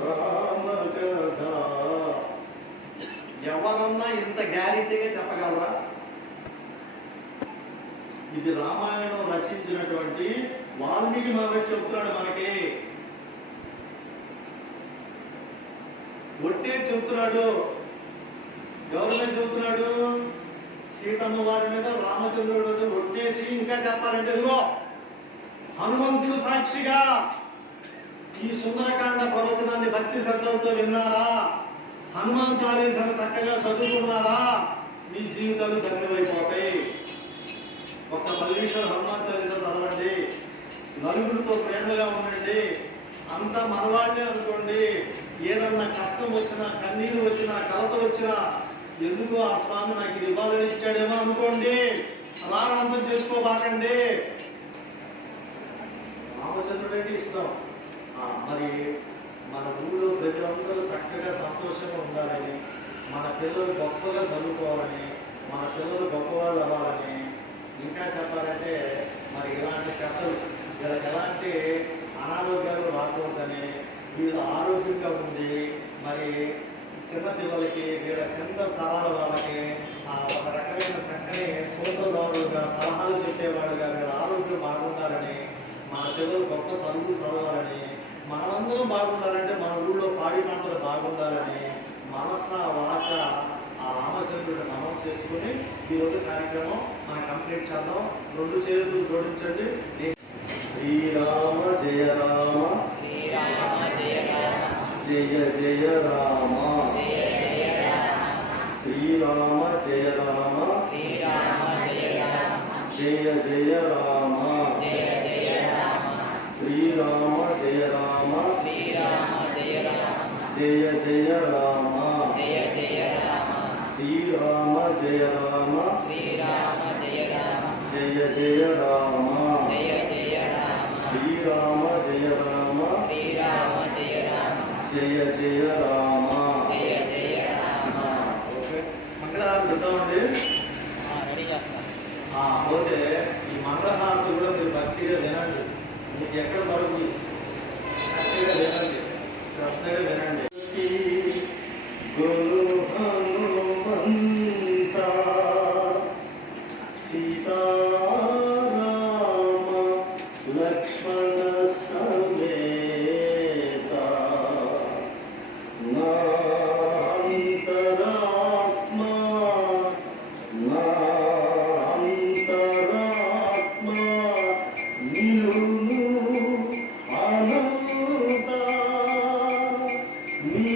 రామ కథ. ఎవరన్నా ఇంత గ్యారెంటీగా చెప్పగలరా? ఇది రామాయణం రచించినటువంటి వాల్మీకి మహర్షి చెప్తున్నాడు మనకి. ఒట్టే చెబుతున్నాడు. ఎవరి మీద చెబుతున్నాడు? సీతమ్మ వారి మీద, రామచంద్రుడు ఒట్టేసి. ఇంకా చెప్పాలంటే ఇదిగో హనుమంతుడు సాక్షిగా ఈ సుందరకాండ ప్రవచనాన్ని భక్తి శ్రద్ధలతో విన్నారా? హనుమాన్ చాలీసాను చక్కగా చదువుకున్నారా? మీ జీవితాలు ధన్యమైపోతాయి. ఒక 10 నిమిషాలు హనుమాన్ చాలీసా చదవండి, నలుగురితో ప్రేమగా ఉండండి. అంత మనవాళ్ళే అనుకోండి. ఏదన్నా కష్టం వచ్చినా, కన్నీరు వచ్చినా, కలత వచ్చినా, ఎందుకు ఆ స్వామి నాకు ఇది ఇవ్వాలని ఇచ్చాడేమో అనుకోండి. రారాంతం చేసుకోబాకండి. రామచంద్రుడికి ఇష్టం. మరి మన ఊళ్ళో ప్రజలందరూ చక్కగా సంతోషంగా ఉండాలని, మన పిల్లలు గొప్పగా చదువుకోవాలని, మన పిల్లలు గొప్పవాళ్ళు అవ్వాలని, ఇంకా చెప్పాలంటే మరి ఇలాంటి కథలు వీళ్ళకి ఎలాంటి అనారోగ్యాలు రాకూడదని, వీళ్ళు ఆరోగ్యంగా ఉండి మరి చిన్న పిల్లలకి, వీళ్ళ కింద తరాల వాళ్ళకి ఒక రకమైన చక్కని సూత్రధారుడుగా సలహాలు చెప్పేవాడుగా మీరు ఆరోగ్యం బాగుండాలని, మన పిల్లలు గొప్ప చదువులు చదవాలని, మనమందరం బాగుండాలంటే మన ఊళ్ళో పాడి పంటలు బాగుండాలని మనస వాచ ఆ రామచంద్రుడిని నమోదు చేసుకుని ఈరోజు కార్యక్రమం మనం కంప్లీట్ చేద్దాం. 2 చేతులు జోడించండి. శ్రీరామ జయ రామ, శ్రీరామ జయ రామ, జయ జయ రామ, శ్రీరామ జయ రామ, శ్రీరామ జయ రామ, జయ జయ రామ, జయ జయ రామ, శ్రీరామ జయ రామ, శ్రీరామ జయ రామ, జయ జయ రామ, జయ జయ రామ, శ్రీరామ జయ రామ, శ్రీరామ జయ రామ, జయ జయ రామ, జయ జయ రామ, శ్రీరామ జయ రామ, శ్రీరామ జయ రామ, జయ జయ రామ. జయ జయ రామ. ఓకే, మంగళహారతి చూద్దామండి. రెడీ చేస్తాను. పోతే ఈ మంగళహారతి కూడా మీరు భక్తిగా వినండి. మీకు ఎక్కడ పడుతుంది భక్తిగా వినండి, శ్రద్ధగా వినండి. గురు హనుమంత సీతారామ లక్ష్మణ సమేత నా అంతరాత్మా నిలును అనంత నీ